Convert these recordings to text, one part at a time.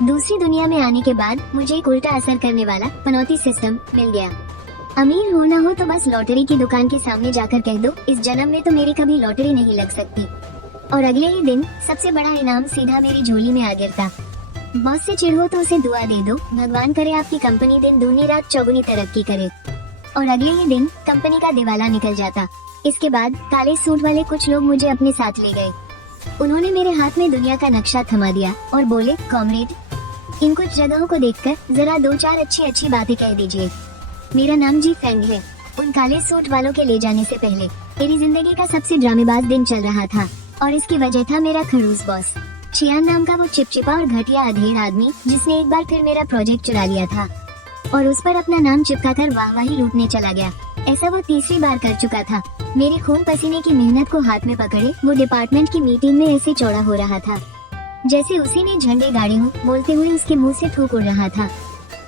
दूसरी दुनिया में आने के बाद मुझे एक उल्टा असर करने वाला पनौती सिस्टम मिल गया। अमीर हो न हो तो बस लॉटरी की दुकान के सामने जाकर कह दो इस जन्म में तो मेरी कभी लॉटरी नहीं लग सकती, और अगले ही दिन सबसे बड़ा इनाम सीधा मेरी झोली में आ गिरता। बॉस से चिढ़ हो तो उसे दुआ दे दो, भगवान करे आपकी कंपनी दिन दूनी रात चौगुनी तरक्की करे, और अगले ही दिन कंपनी का दिवाला निकल जाता। इसके बाद काले सूट वाले कुछ लोग मुझे अपने साथ ले गए। उन्होंने मेरे हाथ में दुनिया का नक्शा थमा दिया और बोले, कॉमरेड, इन कुछ जगहों को देखकर जरा 2-4 अच्छी बातें कह दीजिए। मेरा नाम जी फेंग है। उन काले सूट वालों के ले जाने से पहले मेरी जिंदगी का सबसे ड्रामेबाज दिन चल रहा था, और इसकी वजह था मेरा खड़ूस बॉस चियान नाम का वो चिपचिपा और घटिया अधेड़ आदमी, जिसने एक बार फिर मेरा प्रोजेक्ट चुरा लिया था और उस पर अपना नाम चिपकाकर वाहवाही लूटने चला गया। ऐसा वो तीसरी बार कर चुका था। मेरे खून पसीने की मेहनत को हाथ में पकड़े वो डिपार्टमेंट की मीटिंग में ऐसे चौड़ा हो रहा था जैसे उसी ने झंडे गाड़े हों, बोलते हुए उसके मुंह से थूक उड़ रहा था।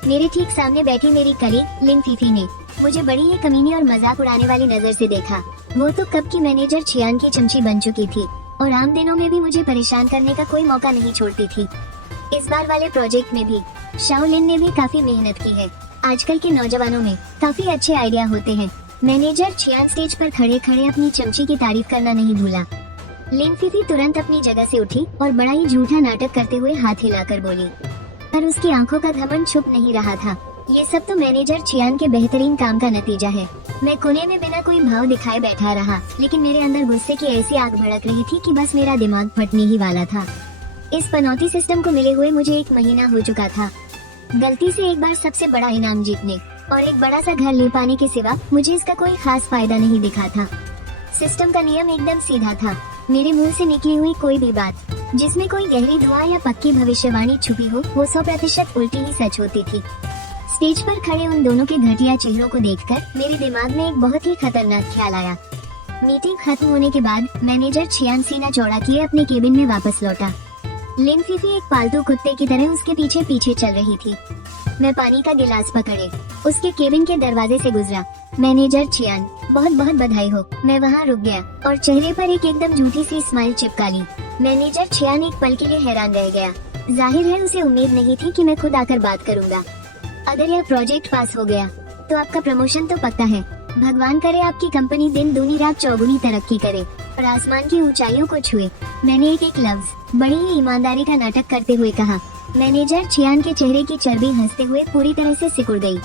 मेरे ठीक सामने बैठी मेरी कलीग लिन फीफी ने मुझे बड़ी ही कमीनी और मजाक उड़ाने वाली नजर से देखा। वो तो कब की मैनेजर चियान की चमची बन चुकी थी और आम दिनों में भी मुझे परेशान करने का कोई मौका नहीं छोड़ती थी। इस बार वाले प्रोजेक्ट में भी शाओलिन ने भी काफी मेहनत की है। आजकल के नौजवानों में काफी अच्छे आइडिया होते हैं। मैनेजर चियान स्टेज पर खड़े खड़े अपनी चमची की तारीफ करना नहीं भूला। लिन फीफी तुरंत अपनी जगह से उठी और बड़ा ही झूठा नाटक करते हुए हाथ हिलाकर बोली, पर उसकी आंखों का घमंड छुप नहीं रहा था। ये सब तो मैनेजर चियान के बेहतरीन काम का नतीजा है। मैं कोने में बिना कोई भाव दिखाए बैठा रहा, लेकिन मेरे अंदर गुस्से की ऐसी आग भड़क रही थी कि बस मेरा दिमाग फटने ही वाला था। इस पनौती सिस्टम को मिले हुए मुझे 1 महीना हो चुका था। गलती से एक बार सबसे बड़ा इनाम जीतने और एक बड़ा सा घर ले पाने के सिवा मुझे इसका कोई खास फायदा नहीं दिखा था। सिस्टम का नियम एकदम सीधा था। मेरे मुंह से निकली हुई कोई भी बात जिसमें कोई गहरी दुआ या पक्की भविष्यवाणी छुपी हो, वो 100% उल्टी ही सच होती थी। स्टेज पर खड़े उन दोनों के घटिया चेहरों को देखकर मेरे दिमाग में एक बहुत ही खतरनाक ख्याल आया। मीटिंग खत्म होने के बाद मैनेजर चियान सीना चौड़ा किए अपने केबिन में वापस लौटा। लिन फीफी एक पालतू कुत्ते की तरह उसके पीछे पीछे चल रही थी। मैं पानी का गिलास पकड़े उसके केबिन के दरवाजे से गुजरा। मैनेजर चियान, बहुत बहुत बधाई हो। मैं वहाँ रुक गया और चेहरे पर एक एकदम झूठी सी स्माइल चिपका ली। मैनेजर चियान एक पल के लिए हैरान रह गया। जाहिर है उसे उम्मीद नहीं थी कि मैं खुद आकर बात करूँगा। अगर यह प्रोजेक्ट पास हो गया तो आपका प्रमोशन तो पक्का है। भगवान करे आपकी कंपनी दिन दूनी रात चौगुनी तरक्की करे और आसमान की ऊंचाइयों को छुए। मैंने एक लफ्ज बड़ी ही ईमानदारी का नाटक करते हुए कहा। मैनेजर चियान के चेहरे की चर्बी हंसते हुए पूरी तरह से सिकुड़ गई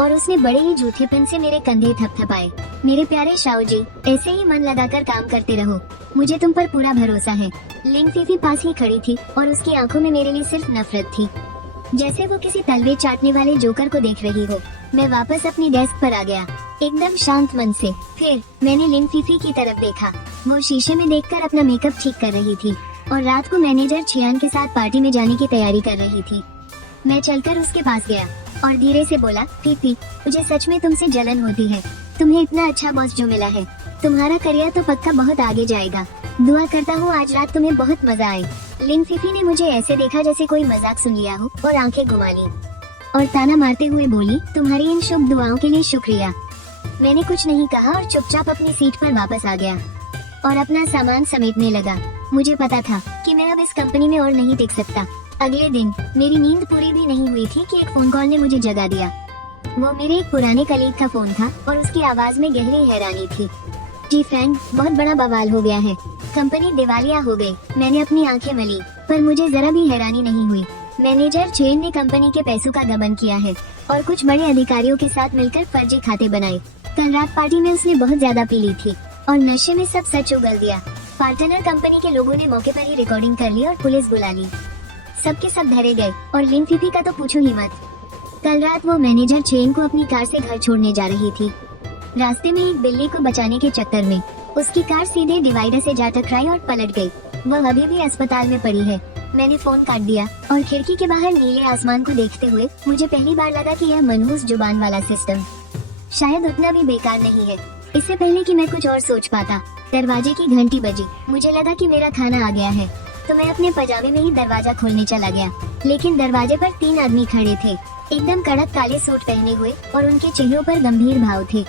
और उसने बड़े ही झूठेपन से मेरे कंधे थपथपाए। मेरे प्यारे शाओ जी, ऐसे ही मन लगाकर काम करते रहो, मुझे तुम पर पूरा भरोसा है। लिन फीफी पास ही खड़ी थी और उसकी आंखों में मेरे लिए सिर्फ नफरत थी, जैसे वो किसी तलवे चाटने वाले जोकर को देख रही हो। मैं वापस अपनी डेस्क पर आ गया एकदम शांत मन से। फिर मैंने लिन फीफी की तरफ देखा। वो शीशे में देखकर अपना मेकअप ठीक कर रही थी और रात को मैनेजर चियान के साथ पार्टी में जाने की तैयारी कर रही थी। मैं चलकर उसके पास गया और धीरे से बोला, फीफी, मुझे सच में तुमसे जलन होती है। तुम्हें इतना अच्छा बॉस जो मिला है, तुम्हारा करियर तो पक्का बहुत आगे जाएगा। दुआ करता हूँ आज रात तुम्हें बहुत मजा आए। लिन फीफी ने मुझे ऐसे देखा जैसे कोई मजाक सुन लिया हो और आंखें घुमा ली और ताना मारते हुए बोली, तुम्हारी इन शुभ दुआओं के लिए शुक्रिया। मैंने कुछ नहीं कहा और चुपचाप अपनी सीट पर वापस आ गया और अपना सामान समेटने लगा। मुझे पता था कि मैं अब इस कंपनी में और नहीं टिक सकता। अगले दिन मेरी नींद पूरी भी नहीं हुई थी कि एक फोन कॉल ने मुझे जगा दिया। वो मेरे एक पुराने कलीग का फोन था और उसकी आवाज में गहरी हैरानी थी। जी फ्रैंक, बहुत बड़ा बवाल हो गया है। कंपनी दिवालिया हो गई। मैंने अपनी आंखें मली पर मुझे जरा भी हैरानी नहीं हुई। मैनेजर चेन ने कंपनी के पैसों का गबन किया है और कुछ बड़े अधिकारियों के साथ मिलकर फर्जी खाते बनाए। कल रात पार्टी में उसने बहुत ज्यादा पी ली थी और नशे में सब सच उगल दिया। पार्टनर कंपनी के लोगों ने मौके पर ही रिकॉर्डिंग कर ली और पुलिस बुला ली। सबके सब धरे गए और लिन फीफी का तो पूछो ही मत। कल रात वो मैनेजर चेन को अपनी कार से घर छोड़ने जा रही थी। रास्ते में एक बिल्ली को बचाने के चक्कर में उसकी कार सीधे डिवाइडर से जा टकराई और पलट गई। वह अभी भी अस्पताल में पड़ी है। मैंने फोन काट दिया और खिड़की के बाहर नीले आसमान को देखते हुए मुझे पहली बार लगा कि यह मनहूस जुबान वाला सिस्टम शायद उतना भी बेकार नहीं है। इससे पहले कि मैं कुछ और सोच पाता, दरवाजे की घंटी बजी। मुझे लगा कि मेरा खाना आ गया है तो मैं अपने पजामे में ही दरवाजा खोलने चला गया, लेकिन दरवाजे पर 3 आदमी खड़े थे, एकदम कड़क काले सूट पहने हुए और उनके चेहरों पर गंभीर भाव थे।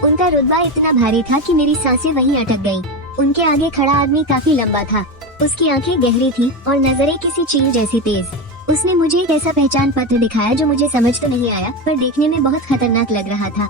उनका रुतबा इतना भारी था कि मेरी सांसें वहीं अटक गईं। उनके आगे खड़ा आदमी काफी लंबा था, उसकी आंखें गहरी थी और नजरें किसी चील जैसी तेज। उसने मुझे एक ऐसा पहचान पत्र दिखाया जो मुझे समझ तो नहीं आया, पर देखने में बहुत खतरनाक लग रहा था।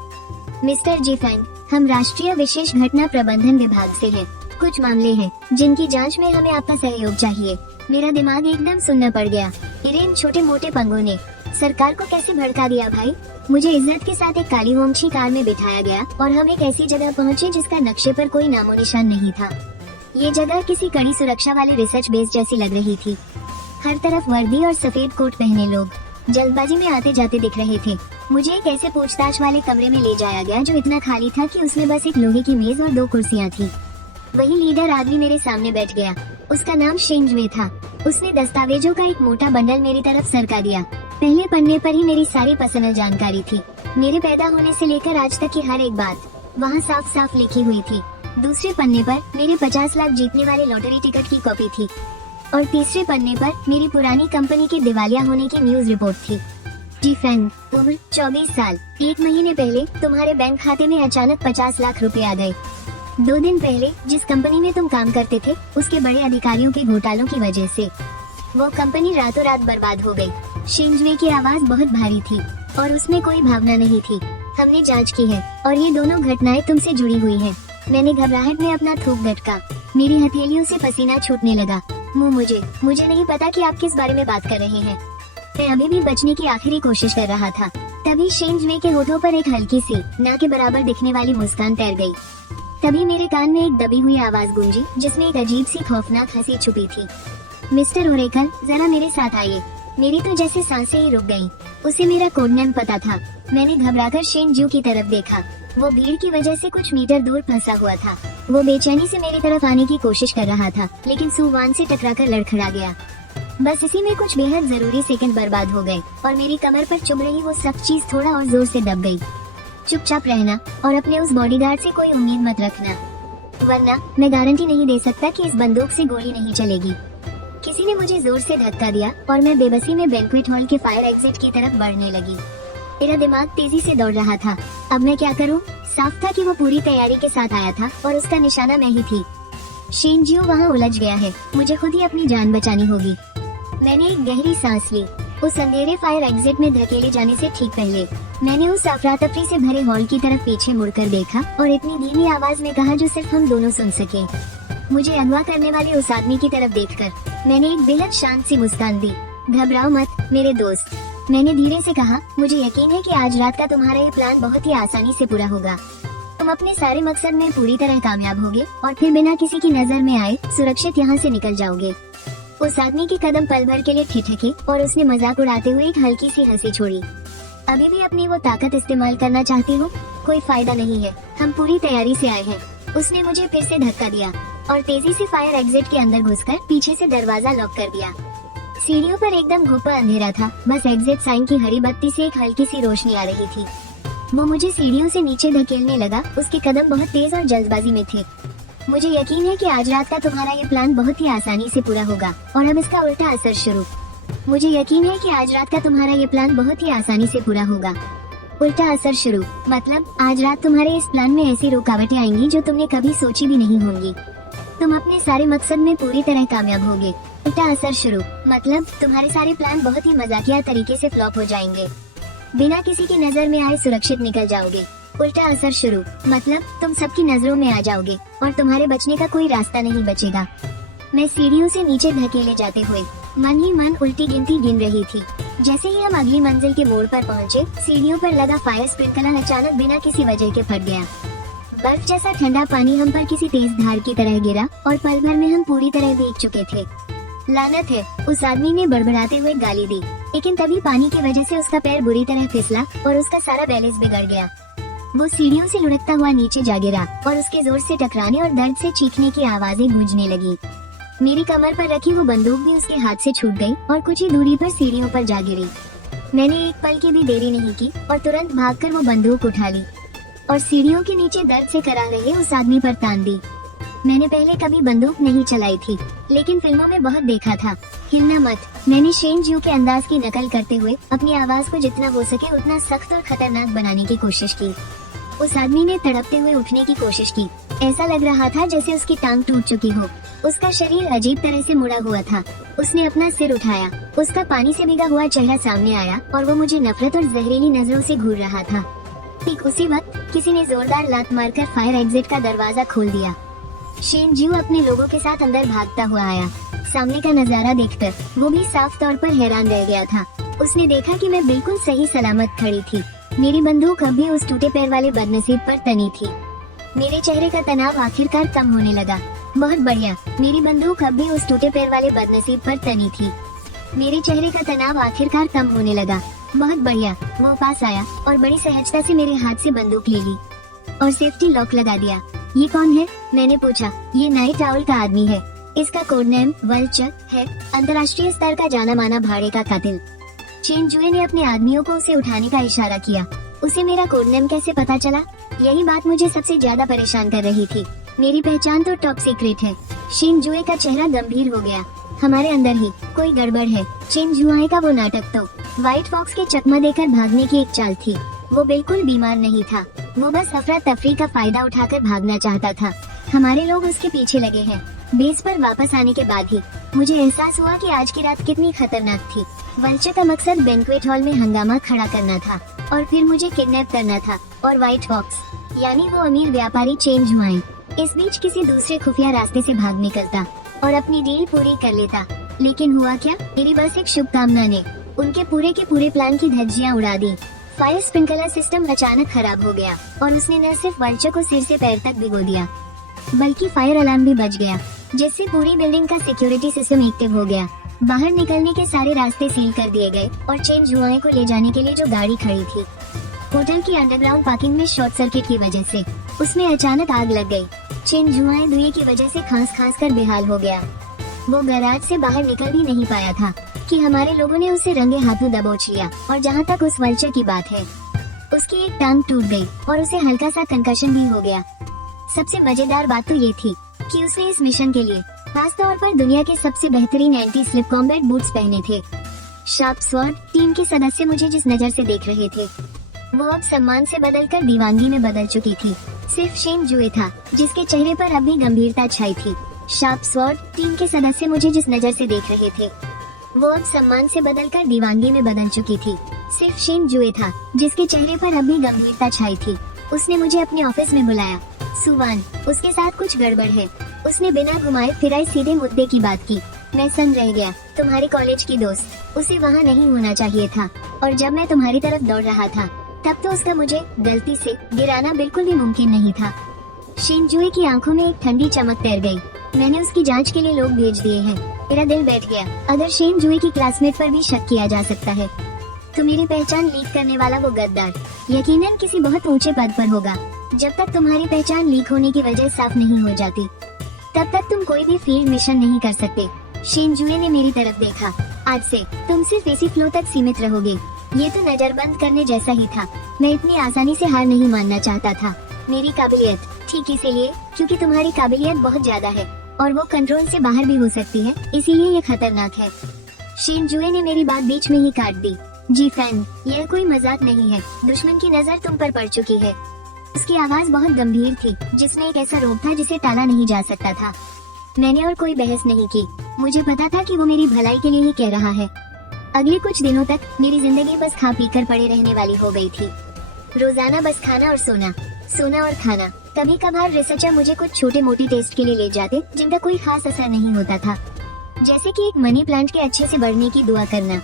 मिस्टर जी फैंग, हम राष्ट्रीय विशेष घटना प्रबंधन विभाग से हैं। कुछ मामले हैं जिनकी जांच में हमें आपका सहयोग चाहिए। मेरा दिमाग एकदम सुन्न पड़ गया। इन छोटे मोटे पंगों ने सरकार को कैसे भड़का दिया भाई। मुझे इज्जत के साथ एक काली होमची कार में बिठाया गया और हम एक ऐसी जगह पहुँचे जिसका नक्शे पर कोई नामो निशान नहीं था। ये जगह किसी कड़ी सुरक्षा वाले रिसर्च बेस जैसी लग रही थी। हर तरफ वर्दी और सफेद कोट पहने लोग जल्दबाजी में आते जाते दिख रहे थे। मुझे एक ऐसे पूछताछ वाले कमरे में ले जाया गया जो इतना खाली था कि उसमें बस एक लोहे की मेज और 2 कुर्सियां थी। वही लीडर आदमी मेरे सामने बैठ गया। उसका नाम शेंजवे था। उसने दस्तावेजों का एक मोटा बंडल मेरी तरफ सरका दिया। पहले पन्ने पर ही मेरी सारी पर्सनल जानकारी थी। मेरे पैदा होने से लेकर आज तक की हर एक बात वहाँ साफ साफ लिखी हुई थी। दूसरे पन्ने पर मेरे 50 लाख जीतने वाले लॉटरी टिकट की कॉपी थी और तीसरे पन्ने पर मेरी पुरानी कंपनी के दिवालिया होने की न्यूज रिपोर्ट थी। जी फैंग, उम्र 24 साल। 1 महीने पहले तुम्हारे बैंक खाते में अचानक 50 लाख रुपए आ गए। 2 दिन पहले जिस कंपनी में तुम काम करते थे उसके बड़े अधिकारियों के घोटालों की वजह से वो कंपनी रातों रात बर्बाद हो गई। शिंजवे की आवाज बहुत भारी थी और उसमें कोई भावना नहीं थी। हमने जांच की है और ये दोनों घटनाएं तुमसे जुड़ी हुई हैं। मैंने घबराहट में अपना थूक गटका। मेरी हथेलियों से पसीना छूटने लगा। मुझे नहीं पता कि आप किस बारे में बात कर रहे हैं। मैं अभी भी बचने की आखिरी कोशिश कर रहा था। तभी शेंजवे के होठों पर एक हल्की सी ना के बराबर दिखने वाली मुस्कान तैर गई। तभी मेरे कान में एक दबी हुई आवाज गूंजी जिसमें एक अजीब सी खौफनाक हंसी छुपी थी। मिस्टर ओरेकल, जरा मेरे साथ आइए। मेरी तो जैसे सांसें ही रुक गयी। उसे मेरा कोड नेम पता था। मैंने घबराकर शेंजू की तरफ देखा। वो भीड़ की वजह से कुछ मीटर दूर फंसा हुआ था। वो बेचैनी से मेरी तरफ आने की कोशिश कर रहा था, लेकिन सुवान से टकराकर लड़खड़ा गया। बस इसी में कुछ बेहद जरूरी सेकंड बर्बाद हो गए और मेरी कमर पर चुभ रही वो सब चीज थोड़ा और जोर से दब गई। चुपचाप रहना और अपने उस बॉडीगार्ड से कोई उम्मीद मत रखना, वरना मैं गारंटी नहीं दे सकता कि इस बंदूक से गोली नहीं चलेगी। किसी ने मुझे जोर से धक्का दिया और मैं बेबसी में बैंक्वेट हॉल के फायर एग्जिट की तरफ बढ़ने लगी। मेरा दिमाग तेजी से दौड़ रहा था। अब मैं क्या करूं? साफ था कि वो पूरी तैयारी के साथ आया था और उसका निशाना मैं ही थी। शेंजियो वहाँ उलझ गया है। मुझे खुद ही अपनी जान बचानी होगी। मैंने एक गहरी सांस ली। उस अंधेरे फायर एग्जिट में धकेले जाने से ठीक पहले मैंने उस अफरा तफरी से भरे हॉल की तरफ पीछे मुड़कर देखा और इतनी धीमी आवाज में कहा जो सिर्फ हम दोनों सुन सके। मुझे अगवा करने वाले उस आदमी की तरफ देखकर मैंने एक बेहद शांत सी मुस्कान दी। घबराओ मत मेरे दोस्त, मैंने धीरे से कहा। मुझे यकीन है कि आज रात का तुम्हारा ये प्लान बहुत ही आसानी से पूरा होगा। तुम अपने सारे मकसद में पूरी तरह कामयाब होगे और फिर बिना किसी की नजर में आए सुरक्षित यहाँ से निकल जाओगे। उस आदमी के कदम पल भर के लिए ठिठके और उसने मजाक उड़ाते हुए एक हल्की सी हंसी छोड़ी। अभी भी अपनी वो ताकत इस्तेमाल करना चाहती हो? कोई फायदा नहीं है, हम पूरी तैयारी से आए हैं। उसने मुझे फिर से धक्का दिया और तेजी से फायर एग्जिट के अंदर घुसकर पीछे से दरवाजा लॉक कर दिया। सीढ़ियों पर एकदम घुपा अंधेरा था। बस एग्जिट साइन की हरी बत्ती से एक हल्की सी रोशनी आ रही थी। वो मुझे सीढ़ियों से नीचे धकेलने लगा। उसके कदम बहुत तेज और जल्दबाजी में थे। मुझे यकीन है कि आज रात का तुम्हारा ये प्लान बहुत ही आसानी से पूरा होगा और अब इसका उल्टा असर शुरू। मुझे यकीन है कि आज रात का तुम्हारा ये प्लान बहुत ही आसानी से पूरा होगा। उल्टा असर शुरू मतलब आज रात तुम्हारे इस प्लान में ऐसी रुकावटें आएंगी जो तुमने कभी सोची भी नहीं होंगी। तुम अपने सारे मकसद में पूरी तरह कामयाब होगे। उल्टा असर शुरू मतलब तुम्हारे सारे प्लान बहुत ही मजाकिया तरीके से फ्लॉप हो जाएंगे। बिना किसी की नजर में आए सुरक्षित निकल जाओगे। उल्टा असर शुरू मतलब तुम सबकी नजरों में आ जाओगे और तुम्हारे बचने का कोई रास्ता नहीं बचेगा। मैं सीढ़ियों से नीचे धकेले जाते हुए मन ही मन उल्टी गिनती गिन रही थी। जैसे ही हम अगली मंजिल के मोड़ पर पहुँचे, सीढ़ियों पर लगा फायर स्प्रिंकलर अचानक बिना किसी वजह के फट गया। बर्फ जैसा ठंडा पानी हम पर किसी तेज धार की तरह गिरा और पल भर में हम पूरी तरह भीग चुके थे। लानत है, उस आदमी ने बड़बड़ाते हुए गाली दी, लेकिन तभी पानी की वजह से उसका पैर बुरी तरह फिसला और उसका सारा बैलेंस बिगड़ गया। वो सीढ़ियों से लुढ़कता हुआ नीचे जा गिरा और उसके जोर से टकराने और दर्द से चीखने की आवाजें गूंजने लगी। मेरी कमर पर रखी वो बंदूक भी उसके हाथ से छूट गई और कुछ ही दूरी पर सीढ़ियों पर जा गिरी। मैंने एक पल की भी देरी नहीं की और तुरंत भागकर वो बंदूक उठा ली और सीढ़ियों के नीचे दर्द से कराह रहे उस आदमी पर तान दी। मैंने पहले कभी बंदूक नहीं चलाई थी, लेकिन फिल्मों में बहुत देखा था। हिलना मत, मैंने शेंजियो के अंदाज की नकल करते हुए अपनी आवाज को जितना हो सके उतना सख्त और खतरनाक बनाने की कोशिश की। उस आदमी ने तड़पते हुए उठने की कोशिश की। ऐसा लग रहा था जैसे उसकी टांग टूट चुकी हो। उसका शरीर अजीब तरह से मुड़ा हुआ था। उसने अपना सिर उठाया, उसका पानी से भीगा हुआ चेहरा सामने आया और वो मुझे नफरत और जहरीली नजरों से घूर रहा था। ठीक उसी वक्त किसी ने जोरदार लात मारकर फायर एग्जिट का दरवाजा खोल दिया। शेन ज्यू अपने लोगों के साथ अंदर भागता हुआ आया। सामने का नजारा देखकर वो भी साफ तौर पर हैरान रह गया था। उसने देखा कि मैं बिल्कुल सही सलामत खड़ी थी। मेरी बंदूक अब भी उस टूटे पैर वाले बदनसीब पर तनी थी। मेरे चेहरे का तनाव आखिरकार कम होने लगा। बहुत बढ़िया, मेरी बंदूक अब भी उस टूटे पैर वाले बदनसीब पर तनी थी। मेरे चेहरे का तनाव आखिरकार कम होने लगा। बहुत बढ़िया। वो पास आया और बड़ी सहजता से मेरे हाथ से बंदूक ले ली और सेफ्टी लॉक लगा दिया। ये कौन है? मैंने पूछा। ये नाइट आउल का आदमी है। इसका कोड नेम वल्चर है, अंतर्राष्ट्रीय स्तर का जाना माना भाड़े का कातिल। चेन जुए ने अपने आदमियों को उसे उठाने का इशारा किया। उसे मेरा कोड नेम कैसे पता चला? यही बात मुझे सबसे ज्यादा परेशान कर रही थी। मेरी पहचान तो टॉप सीक्रेट है। शेन जुए का चेहरा गंभीर हो गया। हमारे अंदर ही कोई गड़बड़ है। चेन जुआए का वो नाटक तो व्हाइट फॉक्स के चकमा देकर भागने की एक चाल थी। वो बिल्कुल बीमार नहीं था। वो बस अफरा तफरी का फायदा उठाकर भागना चाहता था। हमारे लोग उसके पीछे लगे हैं। बेस पर वापस आने के बाद ही मुझे एहसास हुआ कि आज की रात कितनी खतरनाक थी। वल्चर का मकसद बैंक्वेट हॉल में हंगामा खड़ा करना था और फिर मुझे किडनैप करना था। और व्हाइट फॉक्स यानी वो अमीर व्यापारी चेन जुआए इस बीच किसी दूसरे खुफिया रास्ते से भाग निकलता और अपनी डील पूरी कर लेता। लेकिन हुआ क्या? मेरी बस एक शुभकामना ने उनके पूरे के पूरे प्लान की धज्जियां उड़ा दी। फायर स्प्रिंकलर सिस्टम अचानक खराब हो गया और उसने न सिर्फ वल्चर को सिर से पैर तक भिगो दिया, बल्कि फायर अलार्म भी बज गया, जिससे पूरी बिल्डिंग का सिक्योरिटी सिस्टम एक्टिव हो गया। बाहर निकलने के सारे रास्ते सील कर दिए गए और चेन जुआए को ले जाने के लिए जो गाड़ी खड़ी थी, होटल की अंडरग्राउंड पार्किंग में शॉर्ट सर्किट की वजह से उसमें अचानक आग लग गई। चेन जुआए धुएं की वजह से खांस खांस कर बेहाल हो गया। वो गैराज से बाहर निकल भी नहीं पाया था कि हमारे लोगों ने उसे रंगे हाथों दबोच लिया। और जहाँ तक उस वल्चर की बात है, उसकी एक टांग टूट गई और उसे हल्का सा कंकशन भी हो गया। सबसे मजेदार बात तो ये थी कि उसने इस मिशन के लिए खास तौर पर दुनिया के सबसे बेहतरीन एंटी स्लिप कॉम्बैट बूट्स पहने थे। शार्प स्वॉर्ड टीम के सदस्य मुझे जिस नजर से देख रहे थे, वो अब सम्मान से बदलकर दीवानगी में बदल चुकी थी। सिर्फ शेन जुए था जिसके चेहरे पर अब भी गंभीरता छाई थी। शार्प स्वॉर्ड टीम के सदस्य मुझे जिस नजर से देख रहे थे, वो अब सम्मान से बदलकर दीवानगी में बदल चुकी थी। सिर्फ शेन जुए था जिसके चेहरे पर अब भी गंभीरता छाई थी। उसने मुझे अपने ऑफिस में बुलाया। सुवान, उसके साथ कुछ गड़बड़ है। उसने बिना घुमाए फिराए सीधे मुद्दे की बात की। मैं सन रह गया। तुम्हारे कॉलेज की दोस्त, उसे वहाँ नहीं होना चाहिए था। और जब मैं तुम्हारी तरफ दौड़ रहा था, तब तो उसका मुझे गलती से गिराना बिल्कुल भी मुमकिन नहीं था। शेन जुए की आंखों में एक ठंडी चमक तैर गई। मैंने उसकी जांच के लिए लोग भेज दिए हैं। मेरा दिल बैठ गया। अगर शेन जुए की क्लासमेट पर भी शक किया जा सकता है, तो मेरी पहचान लीक करने वाला वो गद्दार यकीनन किसी बहुत ऊंचे पद पर होगा। जब तक तुम्हारी पहचान लीक होने की वजह साफ नहीं हो जाती, तब तक तुम कोई भी फील्ड मिशन नहीं कर सकते। शेन जुए ने मेरी तरफ देखा। आज से तुम सिर्फ इसी फ्लो तक सीमित रहोगे। ये तो नजरबंद करने जैसा ही था। मैं इतनी आसानी से हार नहीं मानना चाहता था। मेरी काबिलियत, ठीक इसीलिए क्योंकि तुम्हारी काबिलियत बहुत ज्यादा है और वो कंट्रोल से बाहर भी हो सकती है, इसीलिए ये खतरनाक है। शेन जुए ने मेरी बात बीच में ही काट दी। जी फैन, यह कोई मजाक नहीं है। दुश्मन की नजर तुम पर पड़ चुकी है। उसकी आवाज बहुत गंभीर थी, जिसमें एक ऐसा रोब था जिसे टाला नहीं जा सकता था। मैंने और कोई बहस नहीं की। मुझे पता था कि वो मेरी भलाई के लिए ही कह रहा है। अगले कुछ दिनों तक मेरी जिंदगी बस खा पी कर पड़े रहने वाली हो गई थी। रोजाना बस खाना और सोना, सोना और खाना। कभी कभार रिसर्चर मुझे कुछ छोटे मोटे टेस्ट के लिए ले जाते, जिनका कोई खास असर नहीं होता था, जैसे कि एक मनी प्लांट के अच्छे से बढ़ने की दुआ करना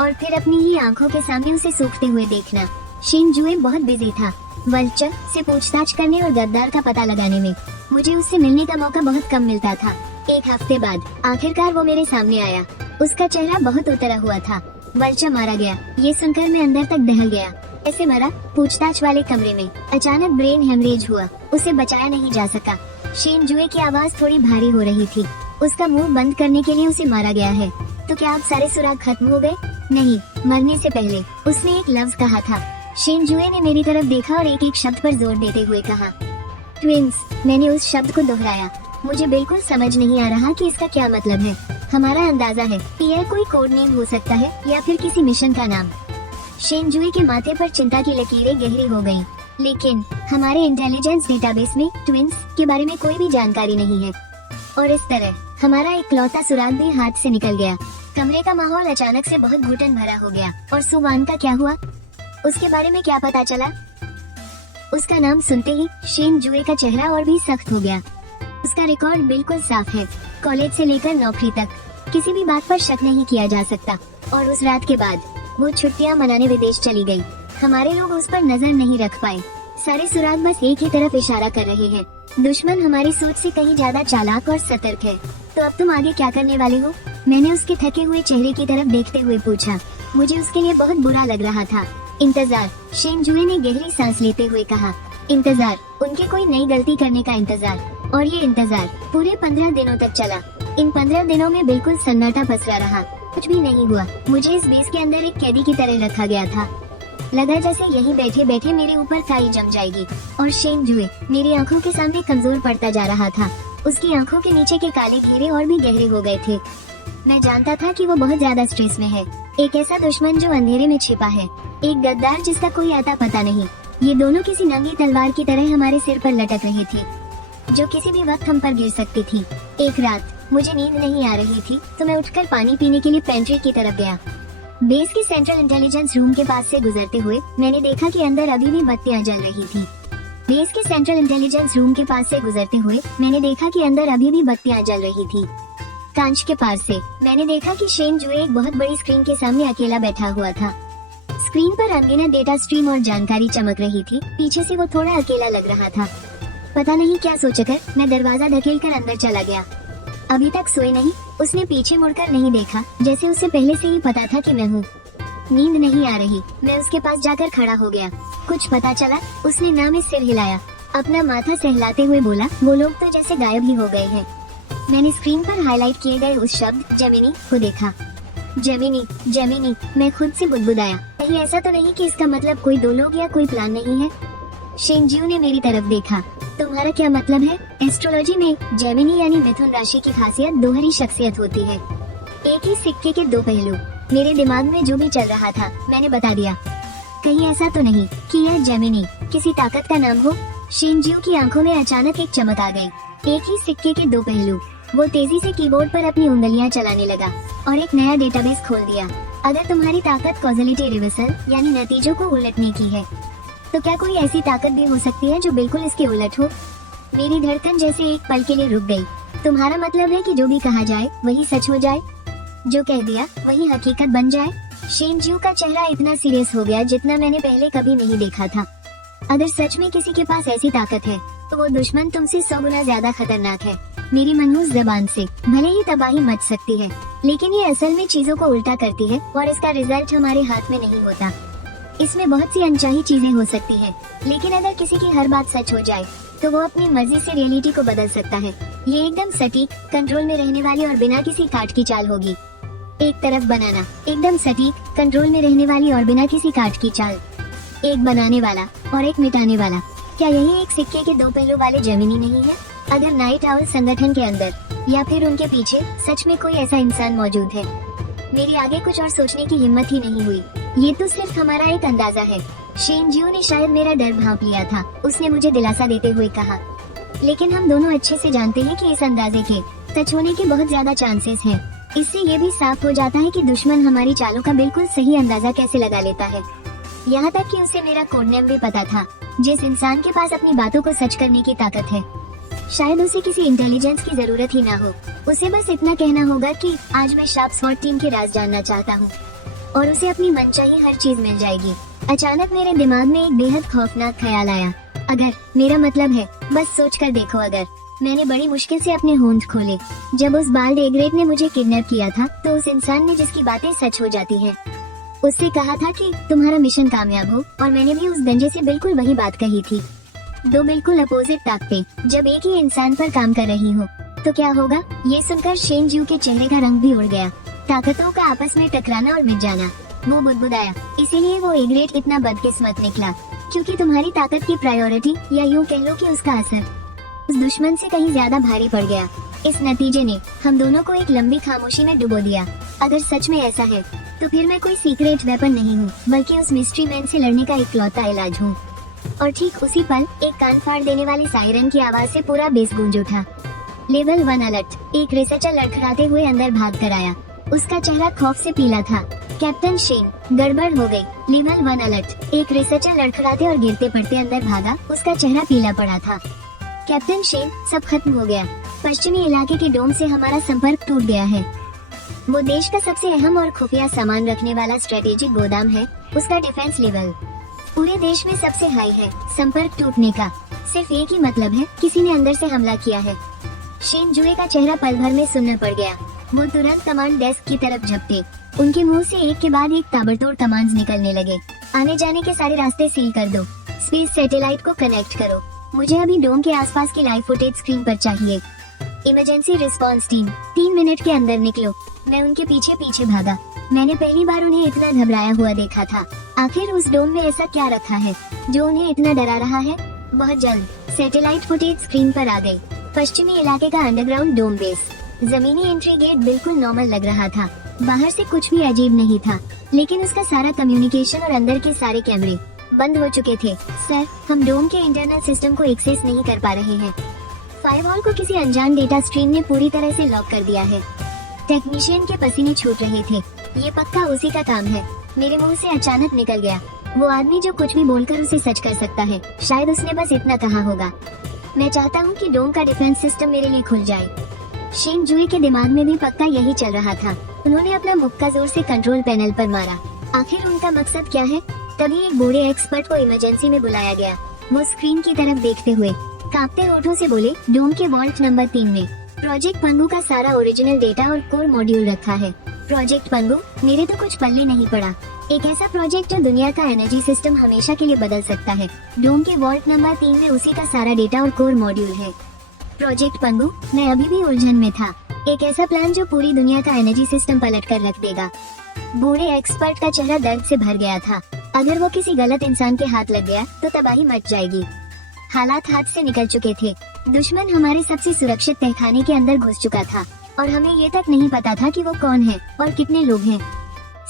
और फिर अपनी ही आंखों के सामने उसे सूखते हुए देखना। शेन जुए बहुत बिजी था वल्चर से पूछताछ करने और गद्दार का पता लगाने में। मुझे उससे मिलने का मौका बहुत कम मिलता था। एक हफ्ते बाद आखिरकार वो मेरे सामने आया। उसका चेहरा बहुत उतरा हुआ था। वल्चर मारा गया, ये सुनकर मैं अंदर तक दहल गया। ऐसे मरा? पूछताछ वाले कमरे में अचानक ब्रेन हेमरेज हुआ। उसे बचाया नहीं जा सका। शेन जुए की आवाज थोड़ी भारी हो रही थी। उसका मुंह बंद करने के लिए उसे मारा गया है। तो क्या अब सारे सुराग खत्म हो गए? नहीं, मरने से पहले उसने एक लफ्ज कहा था। शेन जुए ने मेरी तरफ देखा और एक एक शब्द पर जोर देते हुए कहा, ट्विंस। मैंने उस शब्द को दोहराया। मुझे बिल्कुल समझ नहीं आ रहा कि इसका क्या मतलब है। हमारा अंदाजा है कि यह कोई कोड नेम हो सकता है या फिर किसी मिशन का नाम। शेन जुए के माथे पर चिंता की लकीरें गहरी हो गईं, लेकिन हमारे इंटेलिजेंस डेटाबेस में ट्विंस के बारे में कोई भी जानकारी नहीं है। और इस तरह हमारा इकलौता सुराग भी हाथ से निकल गया। कमरे का माहौल अचानक से बहुत घुटन भरा हो गया। और सुवान का क्या हुआ? उसके बारे में क्या पता चला? उसका नाम सुनते ही शेन जुए का चेहरा और भी सख्त हो गया। उसका रिकॉर्ड बिल्कुल साफ है, कॉलेज से लेकर नौकरी तक किसी भी बात पर शक नहीं किया जा सकता। और उस रात के बाद वो छुट्टियां मनाने विदेश चली गई। हमारे लोग उस पर नजर नहीं रख पाए। सारे सुराग बस एक ही तरफ इशारा कर रहे हैं। दुश्मन हमारी सोच से कहीं ज्यादा चालाक और सतर्क है। तो अब तुम आगे क्या करने वाले हो? मैंने उसके थके हुए चेहरे की तरफ देखते हुए पूछा। मुझे उसके लिए बहुत बुरा लग रहा था। इंतजार, शेन जुए ने गहरी सांस लेते हुए कहा। इंतजार, उनके कोई नई गलती करने का इंतजार। और ये इंतजार पूरे 15 दिनों तक चला। इन 15 दिनों में बिल्कुल सन्नाटा पसरा रहा, कुछ भी नहीं हुआ। मुझे इस बेस के अंदर एक कैदी की तरह रखा गया था। लगा जैसे यहीं बैठे बैठे मेरे ऊपर काई जम जाएगी। और शेन जुए मेरी आंखों के सामने कमजोर पड़ता जा रहा था। उसकी आंखों के नीचे के काले घेरे और भी गहरे हो गए थे। मैं जानता था कि वो बहुत ज्यादा स्ट्रेस में है। एक ऐसा दुश्मन जो अंधेरे में छिपा है, एक गद्दार जिसका कोई आता पता नहीं। ये दोनों किसी नंगी तलवार की तरह हमारे सिर पर लटक रहे थे, जो किसी भी वक्त हम पर गिर सकती थी। एक रात मुझे नींद नहीं आ रही थी, तो मैं उठकर पानी पीने के लिए पेंट्री की तरफ गया। बेस के सेंट्रल इंटेलिजेंस रूम के पास से गुजरते हुए मैंने देखा कि अंदर अभी भी बत्तियां जल रही थी। बेस के सेंट्रल इंटेलिजेंस रूम के पास से गुजरते हुए मैंने देखा कि अंदर अभी भी बत्तियां जल रही थी। कांच के पार से मैंने देखा कि शेन जुए एक बहुत बड़ी स्क्रीन के सामने अकेला बैठा हुआ था। स्क्रीन पर अनगिनत डेटा स्ट्रीम और जानकारी चमक रही थी। पीछे से वो थोड़ा अकेला लग रहा था। पता नहीं क्या सोचकर मैं दरवाजा धकेलकर अंदर चला गया। अभी तक सोए नहीं, उसने पीछे मुड़कर नहीं देखा, जैसे उसे पहले से ही पता था कि मैं हूँ। नींद नहीं आ रही, मैं उसके पास जाकर खड़ा हो गया। कुछ पता चला? उसने ना में सिर हिलाया, अपना माथा सहलाते हुए बोला, वो लोग तो जैसे गायब ही हो गए हैं। मैंने स्क्रीन पर हाईलाइट किए गए उस शब्द जेमिनी को देखा। जेमिनी, जेमिनी, मैं खुद से बुदबुदाया। कहीं ऐसा तो नहीं कि इसका मतलब कोई दो लोग या कोई प्लान नहीं है? शेनजियो ने मेरी तरफ देखा। तुम्हारा क्या मतलब है? एस्ट्रोलॉजी में जेमिनी यानी मिथुन राशि की खासियत दोहरी शख्सियत होती है, एक ही सिक्के के दो पहलू। मेरे दिमाग में जो भी चल रहा था मैंने बता दिया। कहीं ऐसा तो नहीं कि यह जेमिनी किसी ताकत का नाम हो? शेनजियो की आंखों में अचानक एक चमक आ गई। एक ही सिक्के के दो पहलू। वो तेजी से कीबोर्ड पर अपनी उंगलियां चलाने लगा और एक नया डेटाबेस खोल दिया। अगर तुम्हारी ताकत कॉजलिटी रिवर्सल यानी नतीजों को उलटने की है, तो क्या कोई ऐसी ताकत भी हो सकती है जो बिल्कुल इसके उलट हो? मेरी धड़कन जैसे एक पल के लिए रुक गई। तुम्हारा मतलब है कि जो भी कहा जाए वही सच हो जाए, जो कह दिया वही हकीकत बन जाए? शेनजियो का चेहरा इतना सीरियस हो गया जितना मैंने पहले कभी नहीं देखा था। अगर सच में किसी के पास ऐसी ताकत है तो वो दुश्मन तुमसे 100 गुना ज्यादा खतरनाक है। मेरी मनहूस जबान से भले ही तबाही मच सकती है, लेकिन ये असल में चीजों को उल्टा करती है और इसका रिजल्ट हमारे हाथ में नहीं होता। इसमें बहुत सी अनचाही चीजें हो सकती है, लेकिन अगर किसी की हर बात सच हो जाए तो वो अपनी मर्जी से रियलिटी को बदल सकता है। ये एकदम सटीक, कंट्रोल में रहने वाली और बिना किसी काट की चाल होगी। एक तरफ बनाना, एकदम सटीक, कंट्रोल में रहने वाली और बिना किसी काट की चाल। एक बनाने वाला और एक मिटाने वाला। क्या यही एक सिक्के के दो पहलू वाले जेमिनी नहीं है? अगर नाइट आउल संगठन के अंदर या फिर उनके पीछे सच में कोई ऐसा इंसान मौजूद है, मेरी आगे कुछ और सोचने की हिम्मत ही नहीं हुई। ये तो सिर्फ हमारा एक अंदाजा है। शेनजियो ने शायद मेरा डर भांप लिया था। उसने मुझे दिलासा देते हुए कहा, लेकिन हम दोनों अच्छे से जानते हैं कि इस अंदाजे के सच होने के बहुत ज्यादा चांसेस हैं। इससे ये भी साफ हो जाता है कि दुश्मन हमारी चालों का बिल्कुल सही अंदाजा कैसे लगा लेता है। यहाँ तक कि उसे मेरा कोड नेम भी पता था। जिस इंसान के पास अपनी बातों को सच करने की ताकत है, शायद उसे किसी इंटेलिजेंस की जरूरत ही ना हो। उसे बस इतना कहना होगा कि आज मैं शार्प स्वॉर्ड टीम के राज जानना चाहता हूँ, और उसे अपनी मनचाही हर चीज मिल जाएगी। अचानक मेरे दिमाग में एक बेहद खौफनाक ख्याल आया। अगर, मेरा मतलब है, बस सोच कर देखो अगर। मैंने बड़ी मुश्किल से अपने होंठ खोले। जब उस बाल्ड एग्रेट ने मुझे किडनैप किया था तो उस इंसान ने जिसकी बातें सच हो जाती है, उससे कहा था कि तुम्हारा मिशन कामयाब हो, और मैंने भी उस गंजे से बिल्कुल वही बात कही थी। दो बिल्कुल अपोजिट ताकतें जब एक ही इंसान पर काम कर रही हो तो क्या होगा? ये सुनकर शेनजियो के चेहरे का रंग भी उड़ गया। ताकतों का आपस में टकराना और मिट जाना। वो बुदबुदाया, इसीलिए वो एग्रेट इतना बदकिस्मत निकला, क्योंकि तुम्हारी ताकत की प्रायोरिटी, या यूँ कह लो कि उसका असर, उस दुश्मन से कहीं ज्यादा भारी पड़ गया। इस नतीजे ने हम दोनों को एक लंबी खामोशी में डुबो दिया। अगर सच में ऐसा है तो फिर मैं कोई सीक्रेट वेपन नहीं हूँ, बल्कि उस मिस्ट्री मैन से लड़ने का इकलौता इलाज हूँ। और ठीक उसी पल एक कान फाड़ देने वाली सायरन की आवाज से पूरा बेस गूंज उठा। Level 1 alert. एक रिसर्चर लड़खड़ाते हुए अंदर भाग कर आया। उसका चेहरा खौफ से पीला था। कैप्टन शेन, गड़बड़ हो गई। Level 1 alert. एक रिसर्चर लड़खड़ाते और गिरते पड़ते अंदर भागा। उसका चेहरा पीला पड़ा था। कैप्टन शेन, सब खत्म हो गया। पश्चिमी इलाके के डोम से हमारा संपर्क टूट गया है। वो देश का सबसे अहम और खुफिया सामान रखने वाला स्ट्रेटेजिक गोदाम है। उसका डिफेंस लेवल पूरे देश में सबसे हाई है। संपर्क टूटने का सिर्फ एक ही मतलब है, किसी ने अंदर से हमला किया है। शेन जुए का चेहरा पल भर में सुन्न पड़ गया। वो तुरंत कमांड डेस्क की तरफ झपटे। उनके मुंह से एक के बाद एक ताबड़तोड़ कमांड्स निकलने लगे। आने जाने के सारे रास्ते सील कर दो। स्पेस सैटेलाइट को कनेक्ट करो। मुझे अभी डोम के आसपास की लाइव फुटेज स्क्रीन पर चाहिए। इमरजेंसी रिस्पांस टीम, 3 मिनट के अंदर निकलो। मैं उनके पीछे पीछे भागा। मैंने पहली बार उन्हें इतना घबराया हुआ देखा था। आखिर उस डोम में ऐसा क्या रखा है जो उन्हें इतना डरा रहा है? बहुत जल्द सैटेलाइट फुटेज स्क्रीन पर आ गई। पश्चिमी इलाके का अंडरग्राउंड डोम बेस। जमीनी एंट्री गेट बिल्कुल नॉर्मल लग रहा था। बाहर से कुछ भी अजीब नहीं था, लेकिन उसका सारा कम्युनिकेशन और अंदर के सारे कैमरे बंद हो चुके थे। सर, हम डोम के इंटरनल सिस्टम को एक्सेस नहीं कर पा रहे हैं। फायरवॉल को किसी अनजान डेटा स्ट्रीम ने पूरी तरह से लॉक कर दिया है। टेक्नीशियन के पसीने छूट रहे थे। ये पक्का उसी का काम है। मेरे मुंह से अचानक निकल गया। वो आदमी जो कुछ भी बोलकर उसे सच कर सकता है, शायद उसने बस इतना कहा होगा। मैं चाहता हूँ कि डोम का डिफेंस सिस्टम मेरे लिए खुल जाए। शेन जुए के दिमाग में भी पक्का यही चल रहा था। उन्होंने अपना मुक्का जोर से कंट्रोल पैनल पर मारा। आखिर उनका मकसद क्या है? तभी एक बूढ़े एक्सपर्ट को इमरजेंसी में बुलाया गया। वो स्क्रीन की तरफ देखते हुए कांपते होठों से बोले, डोम के वॉल्ट नंबर 3 में प्रोजेक्ट पंगू का सारा ओरिजिनल डेटा और कोर मॉड्यूल रखा है। प्रोजेक्ट पंगू? मेरे तो कुछ पल्ले नहीं पड़ा। एक ऐसा प्रोजेक्ट जो दुनिया का एनर्जी सिस्टम हमेशा के लिए बदल सकता है। डोम के वॉल्ट नंबर 3 में उसी का सारा डेटा और कोर मॉड्यूल है। प्रोजेक्ट पंगू? मैं अभी भी उलझन में था। एक ऐसा प्लान जो पूरी दुनिया का एनर्जी सिस्टम पलट कर रख देगा। बूढ़े एक्सपर्ट का चेहरा दर्द से भर गया था। अगर वो किसी गलत इंसान के हाथ लग गया तो तबाही मच जाएगी। हालात हाथ से निकल चुके थे। दुश्मन हमारे सबसे सुरक्षित तहखाने के अंदर घुस चुका था और हमें ये तक नहीं पता था कि वो कौन है और कितने लोग हैं।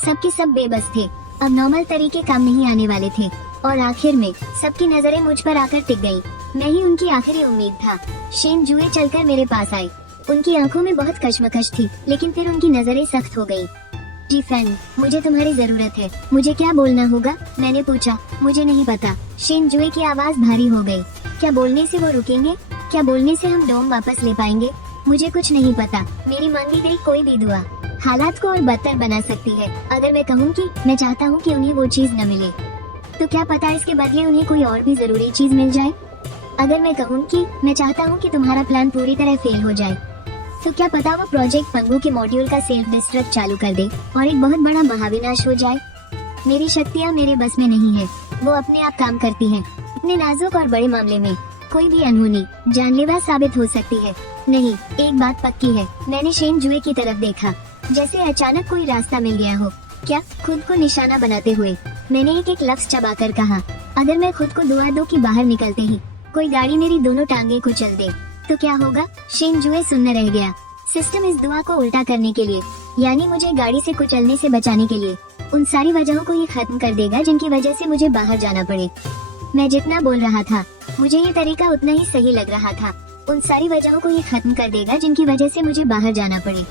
सबके सब बेबस थे। अब नॉर्मल तरीके काम नहीं आने वाले थे और आखिर में सबकी नजरें मुझ पर आकर टिक गई। मैं ही उनकी आखिरी उम्मीद था। शेन जुए चलकर मेरे पास आए। उनकी आंखों में बहुत कशमकश थी, लेकिन फिर उनकी नजरें सख्त हो गयी। जी फैन, मुझे तुम्हारी जरूरत है। मुझे क्या बोलना होगा? मैंने पूछा। मुझे नहीं पता। शेन जुए की आवाज भारी हो गई। क्या बोलने से वो रुकेंगे? क्या बोलने से हम डोम वापस ले पाएंगे? मुझे कुछ नहीं पता। मेरी मांगी गई कोई भी दुआ हालात को और बदतर बना सकती है। अगर मैं कहूँ कि मैं चाहता हूँ कि उन्हें वो चीज न मिले, तो क्या पता इसके बदले उन्हें कोई और भी जरूरी चीज मिल जाए। अगर मैं कहूँ कि मैं चाहता हूँ कि तुम्हारा प्लान पूरी तरह फेल हो जाए, तो क्या पता वो प्रोजेक्ट पंगू के मॉड्यूल का सेल्फ डिस्ट्रक्ट चालू कर दे और एक बहुत बड़ा महाविनाश हो जाए। मेरी शक्तियाँ मेरे बस में नहीं है। वो अपने आप काम करती हैं। इतने नाजुक और बड़े मामले में कोई भी अनहोनी जानलेवा साबित हो सकती है। नहीं, एक बात पक्की है। मैंने शेन जुए की तरफ देखा, जैसे अचानक कोई रास्ता मिल गया हो। क्या? खुद को निशाना बनाते हुए मैंने एक एक लफ्ज चबाकर कहा, अगर मैं खुद को दुआ दूं कि बाहर निकलते ही कोई गाड़ी मेरी दोनों टांगे कुचल दे तो क्या होगा? शेन जुए सुनने रह गया। सिस्टम इस दुआ को उल्टा करने के लिए, यानी मुझे गाड़ी से कुचलने से बचाने के लिए, उन सारी वजहों को ये खत्म कर देगा जिनकी वजह से मुझे बाहर जाना पड़े। मैं जितना बोल रहा था, मुझे ये तरीका उतना ही सही लग रहा था। उन सारी वजहों को ये खत्म कर देगा जिनकी वजह से मुझे बाहर जाना पड़े।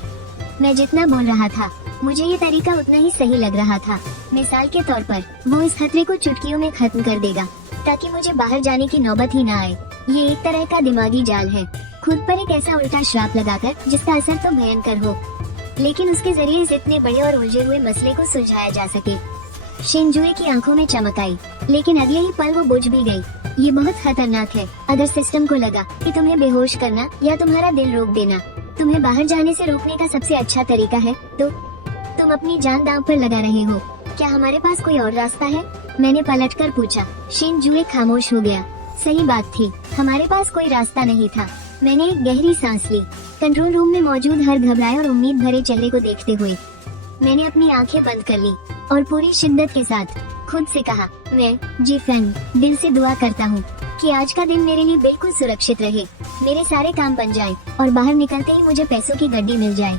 मैं जितना बोल रहा था, मुझे ये तरीका उतना ही सही लग रहा था। मिसाल के तौर पर, वो इस खतरे को चुटकियों में खत्म कर देगा ताकि मुझे बाहर जाने की नौबत ही ना आए। ये एक तरह का दिमागी जाल है, खुद पर एक ऐसा उल्टा श्राप लगाकर जिसका असर तो भयंकर हो, लेकिन उसके जरिए इस इतने बड़े और उलझे हुए मसले को सुलझाया जा सके। शेन जुए की आंखों में चमक आई, लेकिन अगले ही पल वो बुझ भी गई। ये बहुत खतरनाक है। अगर सिस्टम को लगा कि तुम्हें बेहोश करना या तुम्हारा दिल रोक देना तुम्हें बाहर जाने से रोकने का सबसे अच्छा तरीका है, तो तुम अपनी जान दांव पर लगा रहे हो। क्या हमारे पास कोई और रास्ता है? मैंने पलटकर पूछा। शेन जुए खामोश हो गया। सही बात थी, हमारे पास कोई रास्ता नहीं था। मैंने एक गहरी सांस ली। कंट्रोल रूम में मौजूद हर घबराए और उम्मीद भरे चेहरे को देखते हुए मैंने अपनी आंखें बंद कर ली और पूरी शिद्दत के साथ खुद से कहा, मैं जी फैन दिल से दुआ करता हूँ कि आज का दिन मेरे लिए बिल्कुल सुरक्षित रहे, मेरे सारे काम बन जाए और बाहर निकलते ही मुझे पैसों की गड्डी मिल जाए।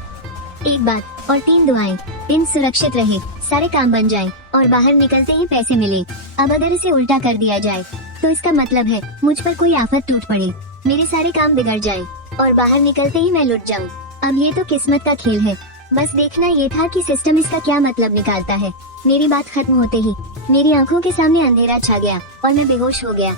एक बात और 3 दुआएं। दिन सुरक्षित रहे, सारे काम बन जाए और बाहर निकलते ही पैसे मिले। अब अगर इसे उल्टा कर दिया जाए तो इसका मतलब है मुझ पर कोई आफत टूट पड़े, मेरे सारे काम बिगड़ जाए और बाहर निकलते ही मैं लुट जाऊं। अब ये तो किस्मत का खेल है। बस देखना ये था कि सिस्टम इसका क्या मतलब निकालता है। मेरी बात खत्म होते ही मेरी आंखों के सामने अंधेरा छा गया और मैं बेहोश हो गया।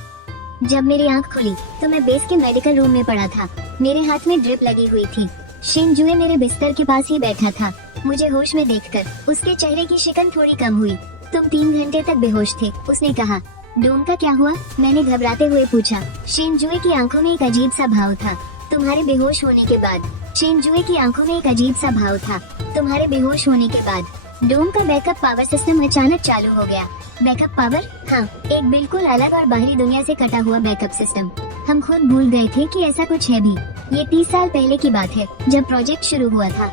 जब मेरी आंख खुली तो मैं बेस के मेडिकल रूम में पड़ा था। मेरे हाथ में ड्रिप लगी हुई थी। शिन जुए मेरे बिस्तर के पास ही बैठा था। मुझे होश में देखकर उसके चेहरे की शिकन थोड़ी कम हुई। तुम 3 घंटे तक बेहोश थे, उसने कहा। डोम का क्या हुआ? मैंने घबराते हुए पूछा। शिन जुए की आंखों में एक अजीब सा भाव था। तुम्हारे बेहोश होने के बाद। शिन जुए की आंखों में एक अजीब सा भाव था। तुम्हारे बेहोश होने के बाद डोम का बैकअप पावर सिस्टम अचानक चालू हो गया। Backup power? हाँ, एक बिल्कुल अलग और बाहरी दुनिया से कटा हुआ बैकअप सिस्टम। हम खुद भूल गए थे कि ऐसा कुछ है भी। ये 30 साल पहले की बात है, जब प्रोजेक्ट शुरू हुआ था।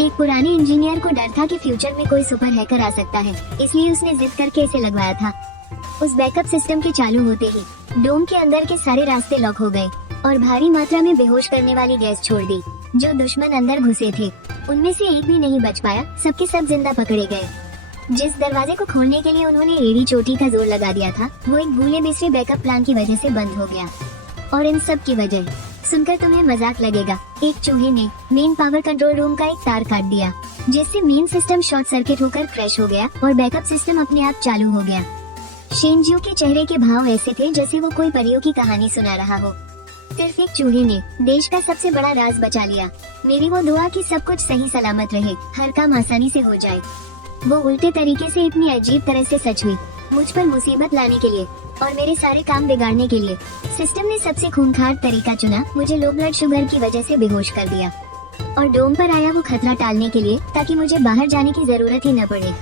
एक पुराने इंजीनियर को डर था कि फ्यूचर में कोई सुपर हैकर आ सकता है, इसलिए उसने जिद करके इसे लगवाया था। उस बैकअप सिस्टम के चालू होते ही डोम के अंदर के सारे रास्ते लॉक हो गए और भारी मात्रा में बेहोश करने वाली गैस छोड़ दी। जो दुश्मन अंदर घुसे थे उनमें से एक भी नहीं बच पाया, सबके सब जिंदा पकड़े गए। जिस दरवाजे को खोलने के लिए उन्होंने एड़ी चोटी का जोर लगा दिया था, वो एक भूले बिसरे बैकअप प्लान की वजह से बंद हो गया। और इन सब की वजह सुनकर तुम्हें मजाक लगेगा, एक चूहे ने मेन पावर कंट्रोल रूम का एक तार काट दिया, जिससे मेन सिस्टम शॉर्ट सर्किट होकर क्रैश हो गया और बैकअप सिस्टम अपने आप चालू हो गया। शिनजू के चेहरे के भाव ऐसे थे जैसे वो कोई परियों की कहानी सुना रहा हो। सिर्फ एक चूहे ने देश का सबसे बड़ा राज बचा लिया। मेरी वो दुआ कि सब कुछ सही सलामत रहे, हर काम आसानी से हो जाए। वो उल्टे तरीके से इतनी अजीब तरह से सच हुई, मुझ पर मुसीबत लाने के लिए और मेरे सारे काम बिगाड़ने के लिए। सिस्टम ने सबसे खूंखार तरीका चुना, मुझे लो ब्लड शुगर की वजह से बेहोश कर दिया। और डोम पर आया वो खतरा टालने के लिए, ताकि मुझे बाहर जाने की जरूरत ही न पड़े।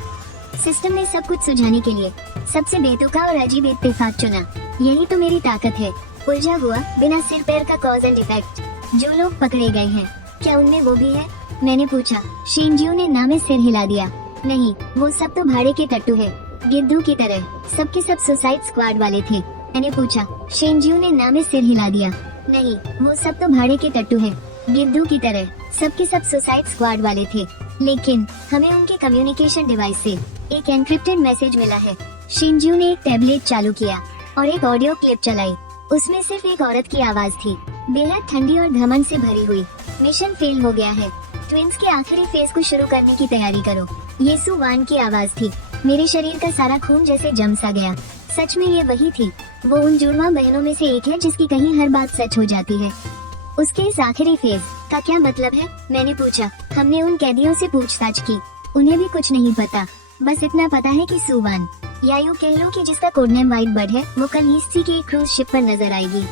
सिस्टम ने सब कुछ सुझाने के लिए सबसे बेतुका और अजीब इत्तेफाक चुना। यही तो मेरी ताकत है, उलझा हुआ बिना सिर पैर का कॉज एंड इफेक्ट। जो लोग पकड़े गए हैं, क्या उनमें वो भी है? मैंने पूछा। शिनजू ने ना में सिर हिला दिया। नहीं, वो सब तो भाड़े के टट्टू है, गिद्धू की तरह। सबके सब सुसाइड स्क्वाड वाले थे। मैंने पूछा। शिनजू ने ना में सिर हिला दिया। नहीं, वो सब तो भाड़े के टट्टू है, गिद्धू की तरह। सबके सब सुसाइड स्क्वाड वाले थे, लेकिन हमें उनके कम्युनिकेशन डिवाइस से एक एन्क्रिप्टेड मैसेज मिला है। शिनजू ने एक टैबलेट चालू किया और एक ऑडियो क्लिप चलाई। उसमें सिर्फ एक औरत की आवाज थी, बेहद ठंडी और घमंड से भरी हुई। मिशन फेल हो गया है, ट्विंस के आखिरी फेज को शुरू करने की तैयारी करो। ये सु वान की आवाज थी। मेरे शरीर का सारा खून जैसे जम सा गया। सच में ये वही थी। वो उन जुड़वा बहनों में से एक है जिसकी कहीं हर बात सच हो जाती है। उसके इस आखिरी फेज का क्या मतलब है? मैंने पूछा। हमने उन कैदियों से पूछताछ की, उन्हें भी कुछ नहीं पता। बस इतना पता है कि सु वान, या यूं कह लो कि जिसका कोडनेम व्हाइट बर्ड है, वो कल ईस्ट सी की एक क्रूज शिप पर नजर आएगी।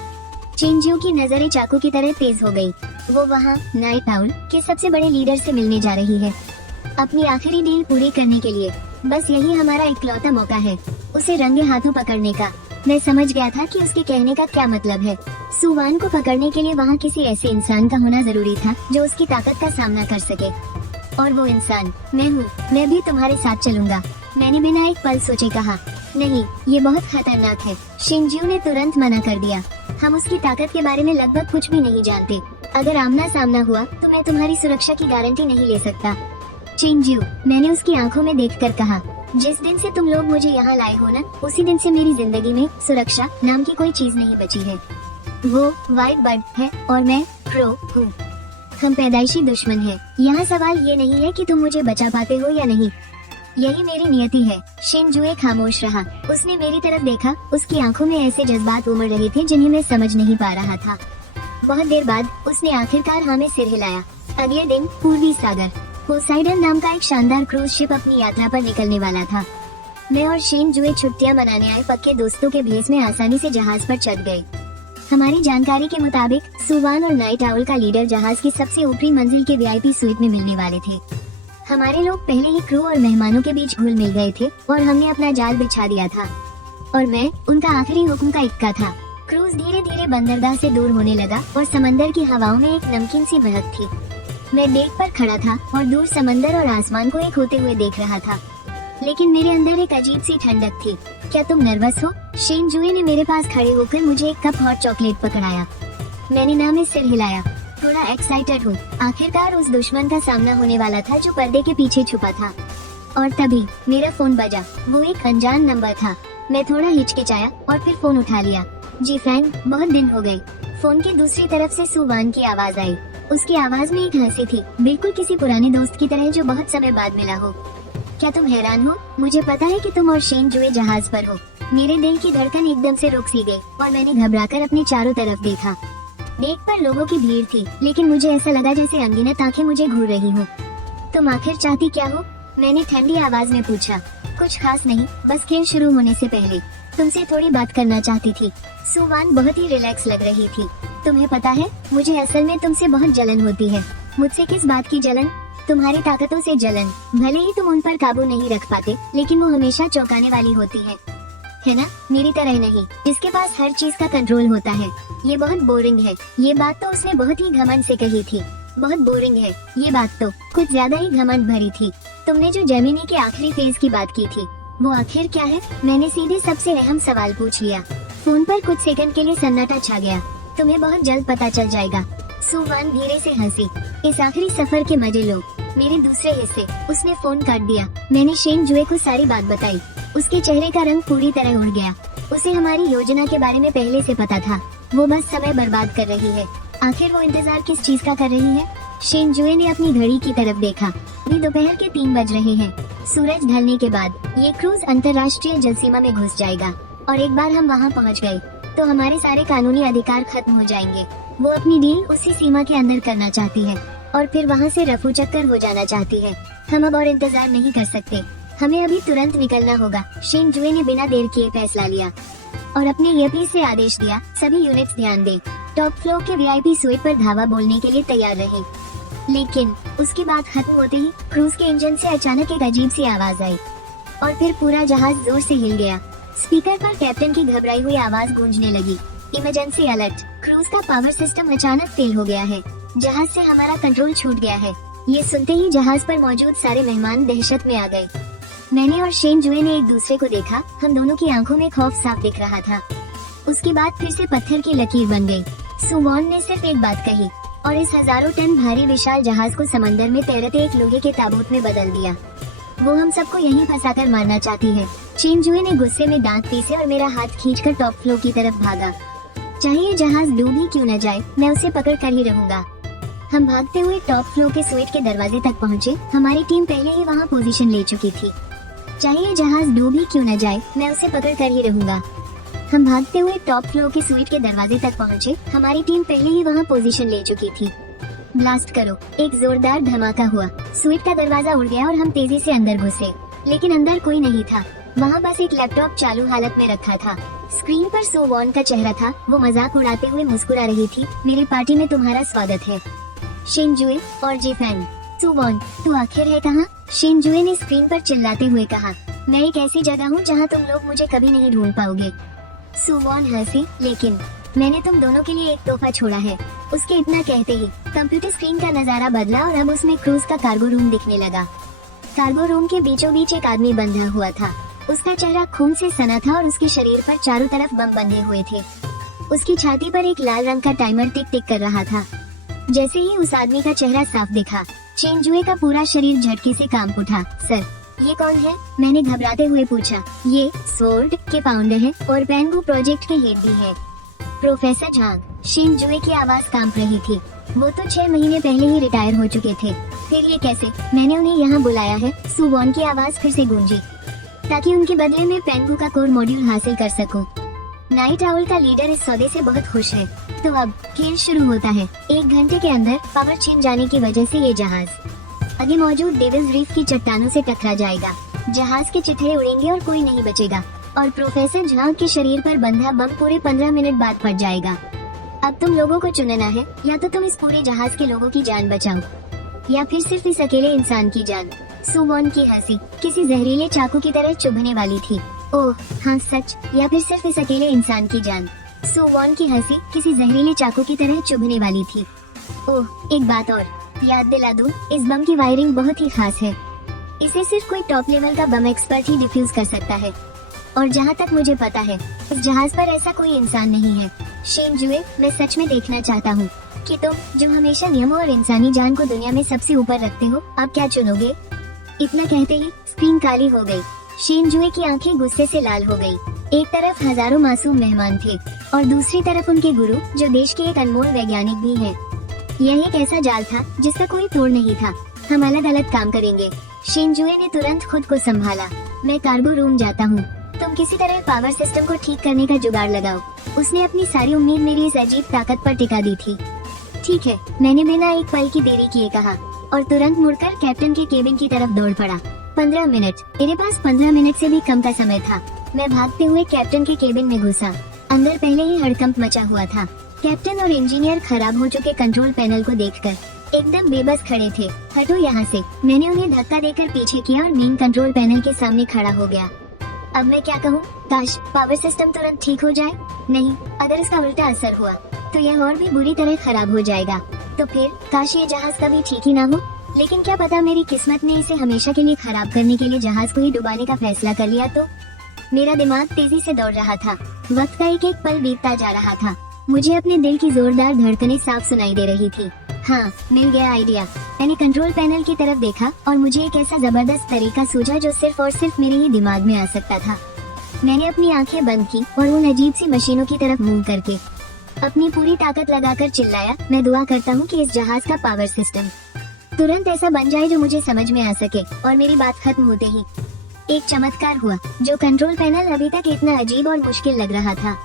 शिनजू की नजरें चाकू की तरह तेज हो गई। वो वहाँ नाइट आउल के सबसे बड़े लीडर से मिलने जा रही है, अपनी आखिरी डील पूरी करने के लिए। बस यही हमारा इकलौता मौका है उसे रंगे हाथों पकड़ने का। मैं समझ गया था कि उसके कहने का क्या मतलब है। सु वान को पकड़ने के लिए वहाँ किसी ऐसे इंसान का होना जरूरी था जो उसकी ताकत का सामना कर सके। और वो इंसान मैं हूँ। मैं भी तुम्हारे साथ चलूंगा, मैंने बिना एक पल सोचे कहा। नहीं, ये बहुत खतरनाक है। शिनजू ने तुरंत मना कर दिया। हम उसकी ताकत के बारे में लगभग कुछ भी नहीं जानते। अगर आमना सामना हुआ तो मैं तुम्हारी सुरक्षा की गारंटी नहीं ले सकता। शिनजू, मैंने उसकी आंखों में देखकर कहा, जिस दिन से तुम लोग मुझे यहाँ लाए हो ना, उसी दिन से मेरी जिंदगी में सुरक्षा नाम की कोई चीज नहीं बची है। वो व्हाइट बर्ड है और मैं क्रो हूँ। हम पैदाइशी दुश्मन हैं। यहाँ सवाल ये नहीं है कि तुम मुझे बचा पाते हो या नहीं, यही मेरी नियति है। शिनजुए खामोश रहा। उसने मेरी तरफ देखा। उसकी आंखों में ऐसे जज्बात उमड़ रहे थे जिन्हें मैं समझ नहीं पा रहा था। बहुत देर बाद उसने आखिरकार हाँ में सिर हिलाया। अगले दिन पूर्वी सागर पोसाइडन नाम का एक शानदार क्रूज शिप अपनी यात्रा पर निकलने वाला था। मैं और शिनजुए छुट्टियां मनाने आए पक्के दोस्तों के भेस में आसानी से जहाज पर चढ़ गए। हमारी जानकारी के मुताबिक सु वान और नाइट आउल का लीडर जहाज की सबसे ऊपरी मंजिल के वीआईपी स्वीट में मिलने वाले थे। हमारे लोग पहले ही क्रू और मेहमानों के बीच घुल मिल गए थे और हमने अपना जाल बिछा दिया था और मैं उनका आखिरी हुक्म का इक्का था। क्रूज धीरे धीरे बंदरगाह से दूर होने लगा और समंदर की हवाओं में एक नमकीन सी महक थी। मैं डेक पर खड़ा था और दूर समंदर और आसमान को एक होते हुए देख रहा था, लेकिन मेरे अंदर एक अजीब सी ठंडक थी। क्या तुम नर्वस हो? शिनजुए ने मेरे पास खड़े होकर मुझे एक कप हॉट चॉकलेट पकड़ाया। मैंने ना में सिर हिलाया। थोड़ा एक्साइटेड हूँ। आखिरकार उस दुश्मन का सामना होने वाला था जो पर्दे के पीछे छुपा था। और तभी मेरा फोन बजा। वो एक अनजान नंबर था। मैं थोड़ा हिचकिचाया और फिर फोन उठा लिया। जी फ्रैंक, बहुत दिन हो गए। फोन के दूसरी तरफ से सुवान की आवाज आई। उसकी आवाज में एक हंसी थी, बिल्कुल किसी पुराने दोस्त की तरह जो बहुत समय बाद मिला हो। क्या तुम हैरान हो? मुझे पता है कि तुम और शेन जुए जहाज पर हो। मेरे दिल की धड़कन एकदम से रुक सी गई और मैंने घबराकर अपने चारों तरफ देखा। डेक पर लोगों की भीड़ थी, लेकिन मुझे ऐसा लगा जैसे अनगिनत आंखें मुझे घूर रही हो। तुम आखिर चाहती क्या हो? मैंने ठंडी आवाज में पूछा। कुछ खास नहीं, बस खेल शुरू होने से पहले तुमसे थोड़ी बात करना चाहती थी। सुवान बहुत ही रिलैक्स लग रही थी। तुम्हें पता है, मुझे असल में तुमसे बहुत जलन होती है। मुझसे किस बात की जलन? तुम्हारी ताकतों से जलन। भले ही तुम उन पर काबू नहीं रख पाते, लेकिन वो हमेशा चौंकाने वाली होती है ना? मेरी तरह नहीं, जिसके पास हर चीज का कंट्रोल होता है। ये बहुत बोरिंग है। ये बात तो उसने बहुत ही घमंड से कही थी। बहुत बोरिंग है ये बात तो कुछ ज्यादा ही घमंड भरी थी। तुमने जो जेमिनी के आखिरी फेज की बात की थी, वो आखिर क्या है? मैंने सीधे सबसे अहम सवाल पूछ लिया। फोन पर कुछ सेकंड के लिए सन्नाटा छा गया। तुम्हें बहुत जल्द पता चल जाएगा। सुवान धीरे से हंसी। इस आखिरी सफर के मजे लो। मेरे दूसरे हिस्से। उसने फोन काट दिया। मैंने शेन जुए को सारी बात बताई। उसके चेहरे का रंग पूरी तरह उड़ गया। उसे हमारी योजना के बारे में पहले से पता था। वो बस समय बर्बाद कर रही है। आखिर वो इंतजार किस चीज का कर रही है? शेन जुए ने अपनी घड़ी की तरफ देखा। अभी दोपहर के 3 बज रहे हैं। सूरज ढलने के बाद ये क्रूज अंतर्राष्ट्रीय जलसीमा में घुस जाएगा और एक बार हम वहाँ पहुँच गए तो हमारे सारे कानूनी अधिकार खत्म हो जाएंगे। वो अपनी डील उसी सीमा के अंदर करना चाहती है और फिर वहाँ से रफू चक्कर हो जाना चाहती है। हम अब और इंतजार नहीं कर सकते। हमें अभी तुरंत निकलना होगा। शेन जुए ने बिना देर किए फैसला लिया और अपने ईयरपी से आदेश दिया, सभी यूनिट्स ध्यान दें। टॉप फ्लोर के वीआईपी स्वीट पर धावा बोलने के लिए तैयार रहे। लेकिन उसकी बात खत्म होते ही क्रूज के इंजन से अचानक एक अजीब सी आवाज आई और फिर पूरा जहाज जोर से हिल गया। स्पीकर पर कैप्टन की घबराई हुई आवाज गूंजने लगी। Emergency alert. क्रूज का पावर सिस्टम अचानक फेल हो गया है। जहाज से हमारा कंट्रोल छूट गया है। ये सुनते ही जहाज पर मौजूद सारे मेहमान दहशत में आ गए। मैंने और शेन जुए ने एक दूसरे को देखा। हम दोनों की आंखों में खौफ साफ दिख रहा था। उसके बाद फिर से पत्थर की लकीर बन गई। सुवॉन ने सिर्फ एक बात कही और इस हजारों टन भारी विशाल जहाज को समंदर में तैरते एक लोहे के ताबूत में बदल दिया। वो हम सबको यहीं फंसाकर मारना चाहती है। शेन जुए ने गुस्से में दांत पीसे और मेरा हाथ खींचकर टॉप फ्लोर की तरफ भागा। चाहे जहाज डूब ही क्यों न जाए, मैं उसे पकड़ कर ही रहूंगा। हम भागते हुए टॉप फ्लोर के स्वीट के दरवाजे तक पहुँचे। हमारी टीम पहले ही वहाँ पोजीशन ले चुकी थी। चाहे जहाज डूब ही क्यों न जाए, मैं उसे पकड़ कर ही रहूंगा। हम भागते हुए टॉप फ्लोर के स्वीट के दरवाजे तक पहुँचे। हमारी टीम पहले ही वहाँ पोजीशन ले चुकी थी। ब्लास्ट करो। एक जोरदार धमाका हुआ। स्वीट का दरवाजा उड़ गया और हम तेजी से अंदर घुसे, लेकिन अंदर कोई नहीं था। वहाँ बस एक लैपटॉप चालू हालत में रखा था। स्क्रीन पर सुवॉन का चेहरा था। वो मजाक उड़ाते हुए मुस्कुरा रही थी। मेरी पार्टी में तुम्हारा स्वागत है, शेन जुए और जेफैन। सुवॉन, तू आखिर है कहाँ? शेन जुए ने स्क्रीन पर चिल्लाते हुए कहा। मैं एक ऐसी जगह हूँ जहाँ तुम लोग मुझे कभी नहीं ढूंढ पाओगे। सुवॉन हंसी। लेकिन मैंने तुम दोनों के लिए एक तोहफा छोड़ा है। उसके इतना कहते ही कंप्यूटर स्क्रीन का नजारा बदला और अब उसमें क्रूज का कार्गो रूम दिखने लगा। कार्गो रूम के बीचों बीच एक आदमी बंधा हुआ था। उसका चेहरा खून से सना था और उसके शरीर पर चारों तरफ बम बंधे हुए थे। उसकी छाती पर एक लाल रंग का टाइमर टिक टिक कर रहा था। जैसे ही उस आदमी का चेहरा साफ दिखा, शेन जुए का पूरा शरीर झटके से कांप उठा। सर, ये कौन है? मैंने घबराते हुए पूछा। ये स्वॉर्ड के फाउंडर है और बैंगू प्रोजेक्ट के हेड भी है, प्रोफेसर झांग। शेन जुए की आवाज कांप रही थी। वो तो 6 महीने पहले ही रिटायर हो चुके थे। फिर ये कैसे? मैंने उन्हें यहाँ बुलाया है। सुवॉन की आवाज फिर से गूंजी, ताकि उनके बदले में पेंगू का कोर मॉड्यूल हासिल कर सकूं। नाइट आउल का लीडर इस सौदे से बहुत खुश है। तो अब खेल शुरू होता है। 1 घंटे के अंदर पावर छिन जाने की वजह से ये जहाज आगे मौजूद डेविल्स रीफ की चट्टानों से टकरा जाएगा। जहाज के चिट्ठे उड़ेंगे और कोई नहीं बचेगा और प्रोफेसर झांग के शरीर पर बंधा बम पूरे 15 मिनट बाद फट जाएगा। अब तुम लोगों को चुनना है, या तो तुम इस पूरे जहाज के लोगों की जान बचाओ या फिर सिर्फ इस अकेले इंसान की जान। सुवॉन की हंसी किसी जहरीले चाकू की तरह चुभने वाली थी। ओह हाँ सच, या फिर सिर्फ इस अकेले इंसान की जान। सुवॉन की हंसी किसी जहरीले चाकू की तरह चुभने वाली थी। ओह, एक बात और याद दिला दूं, इस बम की वायरिंग बहुत ही खास है। इसे सिर्फ कोई टॉप लेवल का बम एक्सपर्ट ही डिफ्यूज कर सकता है और जहाँ तक मुझे पता है इस जहाज पर ऐसा कोई इंसान नहीं है। शेन जुए, मैं सच में देखना चाहता हूँ कि तुम जो हमेशा नियमों और इंसानी जान को दुनिया में सबसे ऊपर रखते हो, आप क्या चुनोगे? इतना कहते ही स्क्रीन काली हो गई। शेन जुए की आंखें गुस्से से लाल हो गई। एक तरफ हजारों मासूम मेहमान थे और दूसरी तरफ उनके गुरु जो देश के एक अनमोल वैज्ञानिक भी हैं। यह एक ऐसा जाल था जिसका कोई तोड़ नहीं था। हम अलग अलग काम करेंगे। शिनजुए ने तुरंत खुद को संभाला। मैं कार्गो रूम जाता हूँ, तुम किसी तरह पावर सिस्टम को ठीक करने का जुगाड़ लगाओ। उसने अपनी सारी उम्मीद मेरी इस अजीब ताकत पर टिका दी थी। ठीक है, मैंने बिना एक पल की देरी किए कहा और तुरंत मुड़कर कैप्टन के केबिन की तरफ दौड़ पड़ा। 15 मिनट, मेरे पास 15 मिनट से भी कम का समय था। मैं भागते हुए कैप्टन के केबिन में घुसा। अंदर पहले ही हड़कंप मचा हुआ था। कैप्टन और इंजीनियर खराब हो चुके कंट्रोल पैनल को देखकर एकदम बेबस खड़े थे। हटो यहाँ से, मैंने उन्हें धक्का देकर पीछे किया और मेन कंट्रोल पैनल के सामने खड़ा हो गया। अब मैं क्या कहूँ? काश पावर सिस्टम तुरंत ठीक हो जाए। नहीं, अगर इसका उल्टा असर हुआ तो यह और भी बुरी तरह खराब हो जाएगा। तो फिर काश ये जहाज कभी ठीक ही ना हो। लेकिन क्या पता मेरी किस्मत ने इसे हमेशा के लिए खराब करने के लिए जहाज को ही डुबाने का फैसला कर लिया तो। मेरा दिमाग तेजी से दौड़ रहा था। वक्त का एक एक पल बीतता जा रहा था। मुझे अपने दिल की जोरदार धड़कनें साफ सुनाई दे रही थी। हाँ, मिल गया आइडिया। मैंने कंट्रोल पैनल की तरफ देखा और मुझे एक ऐसा जबरदस्त तरीका सूझा जो सिर्फ और सिर्फ मेरे ही दिमाग में आ सकता था। मैंने अपनी आंखें बंद की और उन अजीब सी मशीनों की तरफ मुंह करके अपनी पूरी ताकत लगाकर चिल्लाया, मैं दुआ करता हूँ कि इस जहाज का पावर सिस्टम तुरंत ऐसा बन जाए जो मुझे समझ में आ सके। और मेरी बात खत्म होते ही एक चमत्कार हुआ। जो कंट्रोल पैनल अभी तक इतना अजीब और मुश्किल लग रहा था,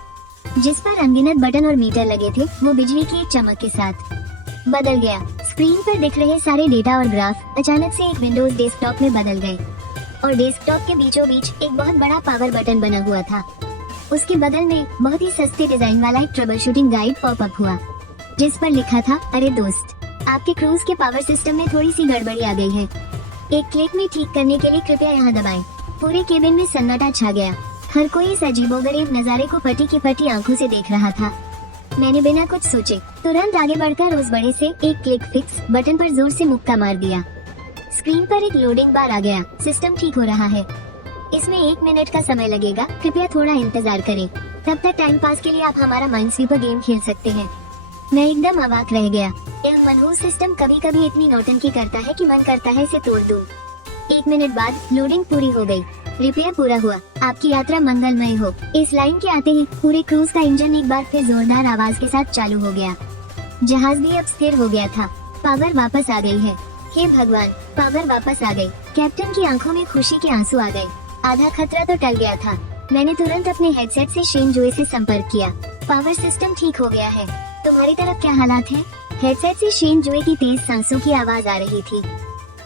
जिस पर अनगिनत बटन और मीटर लगे थे, वो बिजली की एक चमक के साथ बदल गया। स्क्रीन पर दिख रहे सारे डेटा और ग्राफ अचानक से एक विंडोज डेस्कटॉप में बदल गए और डेस्कटॉप के बीचों बीच एक बहुत बड़ा पावर बटन बना हुआ था। उसके बगल में बहुत ही सस्ते डिजाइन वाला एक ट्रबल शूटिंग गाइड पॉपअप हुआ, जिस पर लिखा था, अरे दोस्त, आपके क्रूज के पावर सिस्टम में थोड़ी सी गड़बड़ी आ गई है। एक क्लिक में ठीक करने के लिए कृपया यहाँ दबाएं। पूरे केबिन में सन्नाटा छा गया। हर कोई इस अजीबोगरीब नजारे को फटी की फटी आंखों से देख रहा था। मैंने बिना कुछ सोचे तुरंत आगे बढ़कर उस बड़े से एक क्लिक फिक्स बटन पर जोर से मुक्का मार दिया। स्क्रीन पर एक लोडिंग बार आ गया। सिस्टम ठीक हो रहा है, इसमें 1 मिनट का समय लगेगा, कृपया थोड़ा इंतजार करें। तब तक टाइम पास के लिए आप हमारा माइनस्वीपर गेम खेल सकते हैं। मैं एकदम अवाक रह गया। यह मनहूस सिस्टम कभी कभी इतनी नौटंकी करता है कि मन करता है इसे तोड़ दूं। 1 मिनट बाद लोडिंग पूरी हो गई। रिपेयर पूरा हुआ। आपकी यात्रा मंगलमय हो। इस लाइन के आते ही पूरे क्रूज का इंजन एक बार फिर जोरदार आवाज के साथ चालू हो गया। जहाज भी अब स्थिर हो गया था। पावर वापस आ गई है। हे भगवान, पावर वापस आ गई। कैप्टन की आंखों में खुशी के आंसू आ गए। आधा खतरा तो टल गया था। मैंने तुरंत अपने हेडसेट से शिनजुए से संपर्क किया। पावर सिस्टम ठीक हो गया है, तुम्हारी तरफ क्या हालात हैं? हेडसेट से शिनजुए की तेज सांसों की आवाज आ रही थी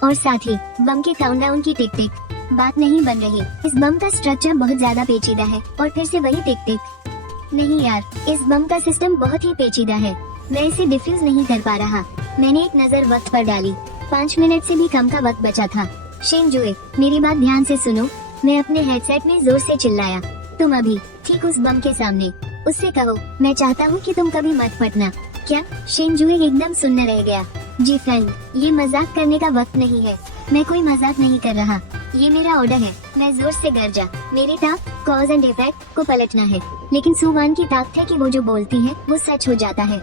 और साथ ही बम के काउंटडाउन की टिक टिक। बात नहीं बन रही। इस बम का स्ट्रक्चर बहुत ज्यादा पेचीदा है। और फिर से वही टिक टिक। नहीं यार, इस बम का सिस्टम बहुत ही पेचीदा है। मैं इसे डिफ्यूज नहीं कर पा रहा। मैंने एक नजर वक्त पर डाली। 5 मिनट से भी कम का वक्त बचा था। शिनजुए, मेरी बात ध्यान से सुनो। मैं अपने हेडसेट में जोर से चिल्लाया। तुम अभी ठीक उस बम के सामने, उससे कहो मैं चाहता हूँ कि तुम कभी मत फटना। क्या? शिनजुए एकदम सुनने रह गया। जी फ्रेंड, ये मजाक करने का वक्त नहीं है। मैं कोई मजाक नहीं कर रहा, ये मेरा ऑर्डर है। मैं जोर से गरजा। मेरी ताक कॉज एंड इफेक्ट को पलटना है। लेकिन सुवान की ताकत है कि वो जो बोलती है वो सच हो जाता है।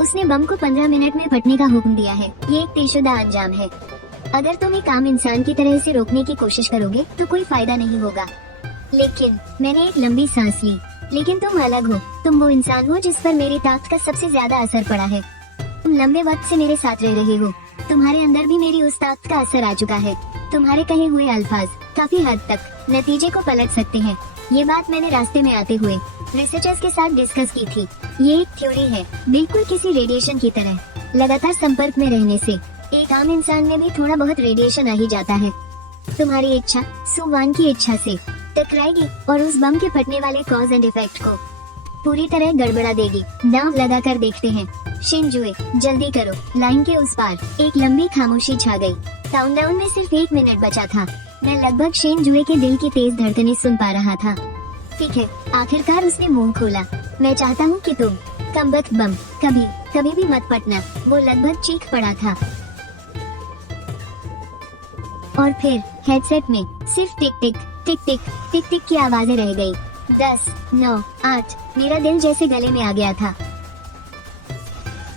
उसने बम को 15 मिनट में फटने का हुक्म दिया है। ये एक तयशुदा अंजाम है। अगर तुम एक आम इंसान की तरह इसे रोकने की कोशिश करोगे तो कोई फायदा नहीं होगा। लेकिन मैंने एक लंबी सांस ली। लेकिन तुम अलग हो। तुम वो इंसान हो जिस पर मेरी ताकत का सबसे ज्यादा असर पड़ा है। तुम लंबे वक्त से मेरे साथ रह रहे हो। तुम्हारे अंदर भी मेरी उस ताकत का असर आ चुका है। तुम्हारे कहे हुए अल्फाज काफी हद तक नतीजे को पलट सकते हैं। ये बात मैंने रास्ते में आते हुए रिसर्चर्स के साथ डिस्कस की थी। ये एक थ्योरी है, बिल्कुल किसी रेडिएशन की तरह। लगातार संपर्क में रहने से एक आम इंसान में भी थोड़ा बहुत रेडिएशन आ ही जाता है। तुम्हारी इच्छा सुवान की इच्छा से टकराएगी और उस बम के फटने वाले कॉज एंड इफेक्ट को पूरी तरह गड़बड़ा देगी। दांव लगाकर देखते हैं। शिनजुए, जल्दी करो। लाइन के उस पार एक लंबी खामोशी छा गई। काउंटडाउन में सिर्फ 1 मिनट बचा था। मैं लगभग शिनजुए के दिल की तेज धड़कनें सुन पा रहा था। ठीक है, आखिरकार उसने मुंह खोला। मैं चाहता हूँ कि तुम कमबख्त बम कभी कभी भी मत फटना। वो लगभग चीख पड़ा था। और फिर हेडसेट में सिर्फ टिक टिक टिक टिक टिक टिक की आवाजें रह गई। 10, 9, 8। मेरा दिल जैसे गले में आ गया था।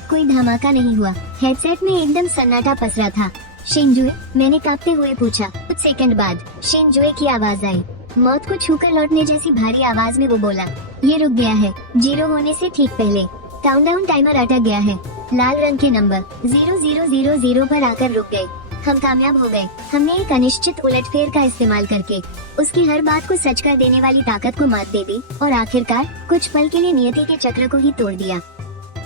कोई धमाका नहीं हुआ। हेडसेट में एकदम सन्नाटा पसरा था। शिनजुए, मैंने कांपते हुए पूछा। कुछ सेकंड बाद शिनजुए की आवाज आई। मौत को छूकर लौटने जैसी भारी आवाज में वो बोला, ये रुक गया है, 0 होने से ठीक पहले। काउंटडाउन टाइमर अटक गया है। लाल रंग के नंबर 0000 पर आकर रुक गए। हम कामयाब हो गए। हमने एक अनिश्चित उलटफेर का इस्तेमाल करके उसकी हर बात को सच कर देने वाली ताकत को मात दे दी और आखिरकार कुछ पल के लिए नियति के चक्र को ही तोड़ दिया।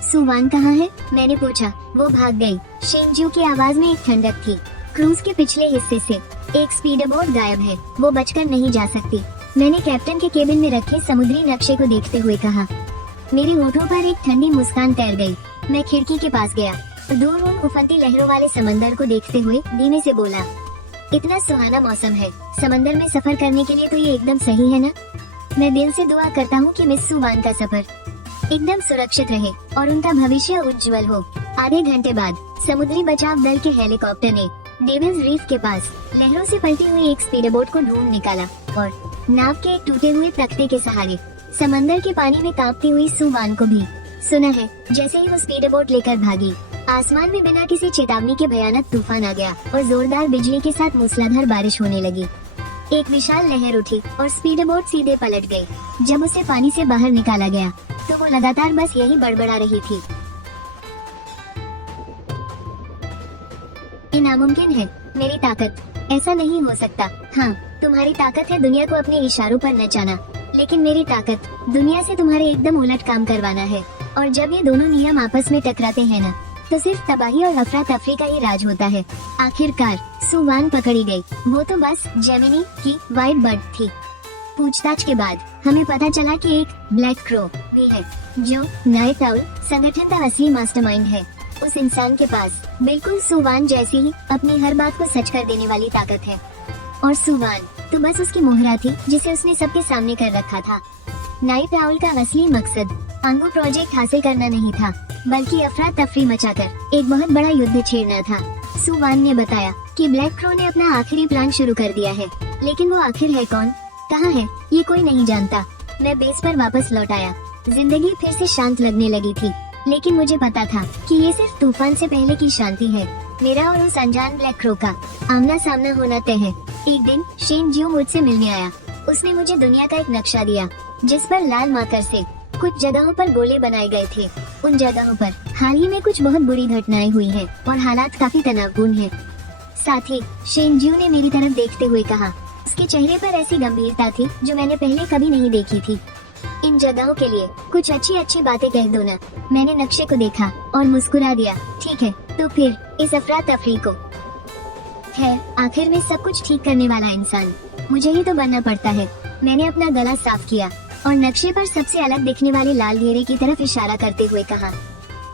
सुवान कहाँ है? मैंने पूछा। वो भाग गई। शेंजियो की आवाज में एक ठंडक थी। क्रूज के पिछले हिस्से से एक स्पीडबोट गायब है, वो बचकर नहीं जा सकती। मैंने कैप्टन के केबिन में रखे समुद्री नक्शे को देखते हुए कहा। मेरे होठों पर एक ठंडी मुस्कान तैर गई। मैं खिड़की के पास गया, दूर उन उफनती लहरों वाले समंदर को देखते हुए धीमे से बोला, इतना सुहाना मौसम है, समंदर में सफर करने के लिए तो ये एकदम सही है ना? मैं दिल से दुआ करता हूँ कि मिस सुवान का सफर एकदम सुरक्षित रहे और उनका भविष्य उज्जवल हो। आधे घंटे बाद समुद्री बचाव दल के हेलीकॉप्टर ने डेविल्स रीफ के पास लहरों से पलटी हुई एक स्पीडबोट को ढूंढ निकाला और नाव के एक टूटे हुए तख्ते के सहारे समंदर के पानी में कांपती हुई सुवान को भी सुना है। जैसे ही वो स्पीडबोट लेकर भागी, आसमान में बिना किसी चेतावनी के भयानक तूफान आ गया और जोरदार बिजली के साथ मूसलाधार बारिश होने लगी। एक विशाल लहर उठी और स्पीडबोट सीधे पलट गई। जब उसे पानी से बाहर निकाला गया तो वो लगातार बस यही बड़बड़ा रही थी, ये नामुमकिन है, मेरी ताकत, ऐसा नहीं हो सकता। हाँ, तुम्हारी ताकत है दुनिया को अपने इशारों पर नचाना, लेकिन मेरी ताकत दुनिया से तुम्हारे एकदम उलट काम करवाना है। और जब ये दोनों नियम आपस में टकराते हैं ना, तो सिर्फ तबाही और अफरा तफरी का ही राज होता है। आखिरकार सुवान पकड़ी गई। वो तो बस जेमिनी की व्हाइट बर्ड थी। पूछताछ के बाद हमें पता चला कि एक ब्लैक क्रो भी है, जो नाइट आउल संगठन का असली मास्टरमाइंड है। उस इंसान के पास बिल्कुल सुवान जैसी ही अपनी हर बात को सच कर देने वाली ताकत है। और सुवान तो बस उसकी मोहरा थी जिसे उसने सबके सामने कर रखा था। नाइट आउल का असली मकसद आंगो प्रोजेक्ट हासिल करना नहीं था, बल्कि अफरा तफरी मचाकर एक बहुत बड़ा युद्ध छेड़ना था। सुवान ने बताया कि ब्लैक क्रो ने अपना आखिरी प्लान शुरू कर दिया है, लेकिन वो आखिर है कौन, कहाँ है, ये कोई नहीं जानता। मैं बेस पर वापस लौट आया। जिंदगी फिर से शांत लगने लगी थी, लेकिन मुझे पता था कि ये सिर्फ तूफान से पहले की शांति है। मेरा और उस अनजान ब्लैक क्रो का आमना सामना होना तय है। एक दिन शेंजियो मुझसे मिलने आया। उसने मुझे दुनिया का एक नक्शा दिया, जिस पर लाल मार्कर से कुछ जगहों पर गोले बनाए गए थे। उन जगहों पर हाल ही में कुछ बहुत बुरी घटनाएं हुई हैं और हालात काफी तनावपूर्ण हैं। साथ ही शेंजियो ने मेरी तरफ देखते हुए कहा। उसके चेहरे पर ऐसी गंभीरता थी जो मैंने पहले कभी नहीं देखी थी। इन जगहों के लिए कुछ अच्छी अच्छी बातें कह दो ना। मैंने नक्शे को देखा और मुस्कुरा दिया। ठीक है, तो फिर इस अफरा तफरी को खैर आखिर में सब कुछ ठीक करने वाला इंसान मुझे ही तो बनना पड़ता है। मैंने अपना गला साफ किया और नक्शे पर सबसे अलग दिखने वाले लाल घेरे की तरफ इशारा करते हुए कहा,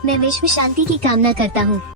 मैं विश्व शांति की कामना करता हूँ।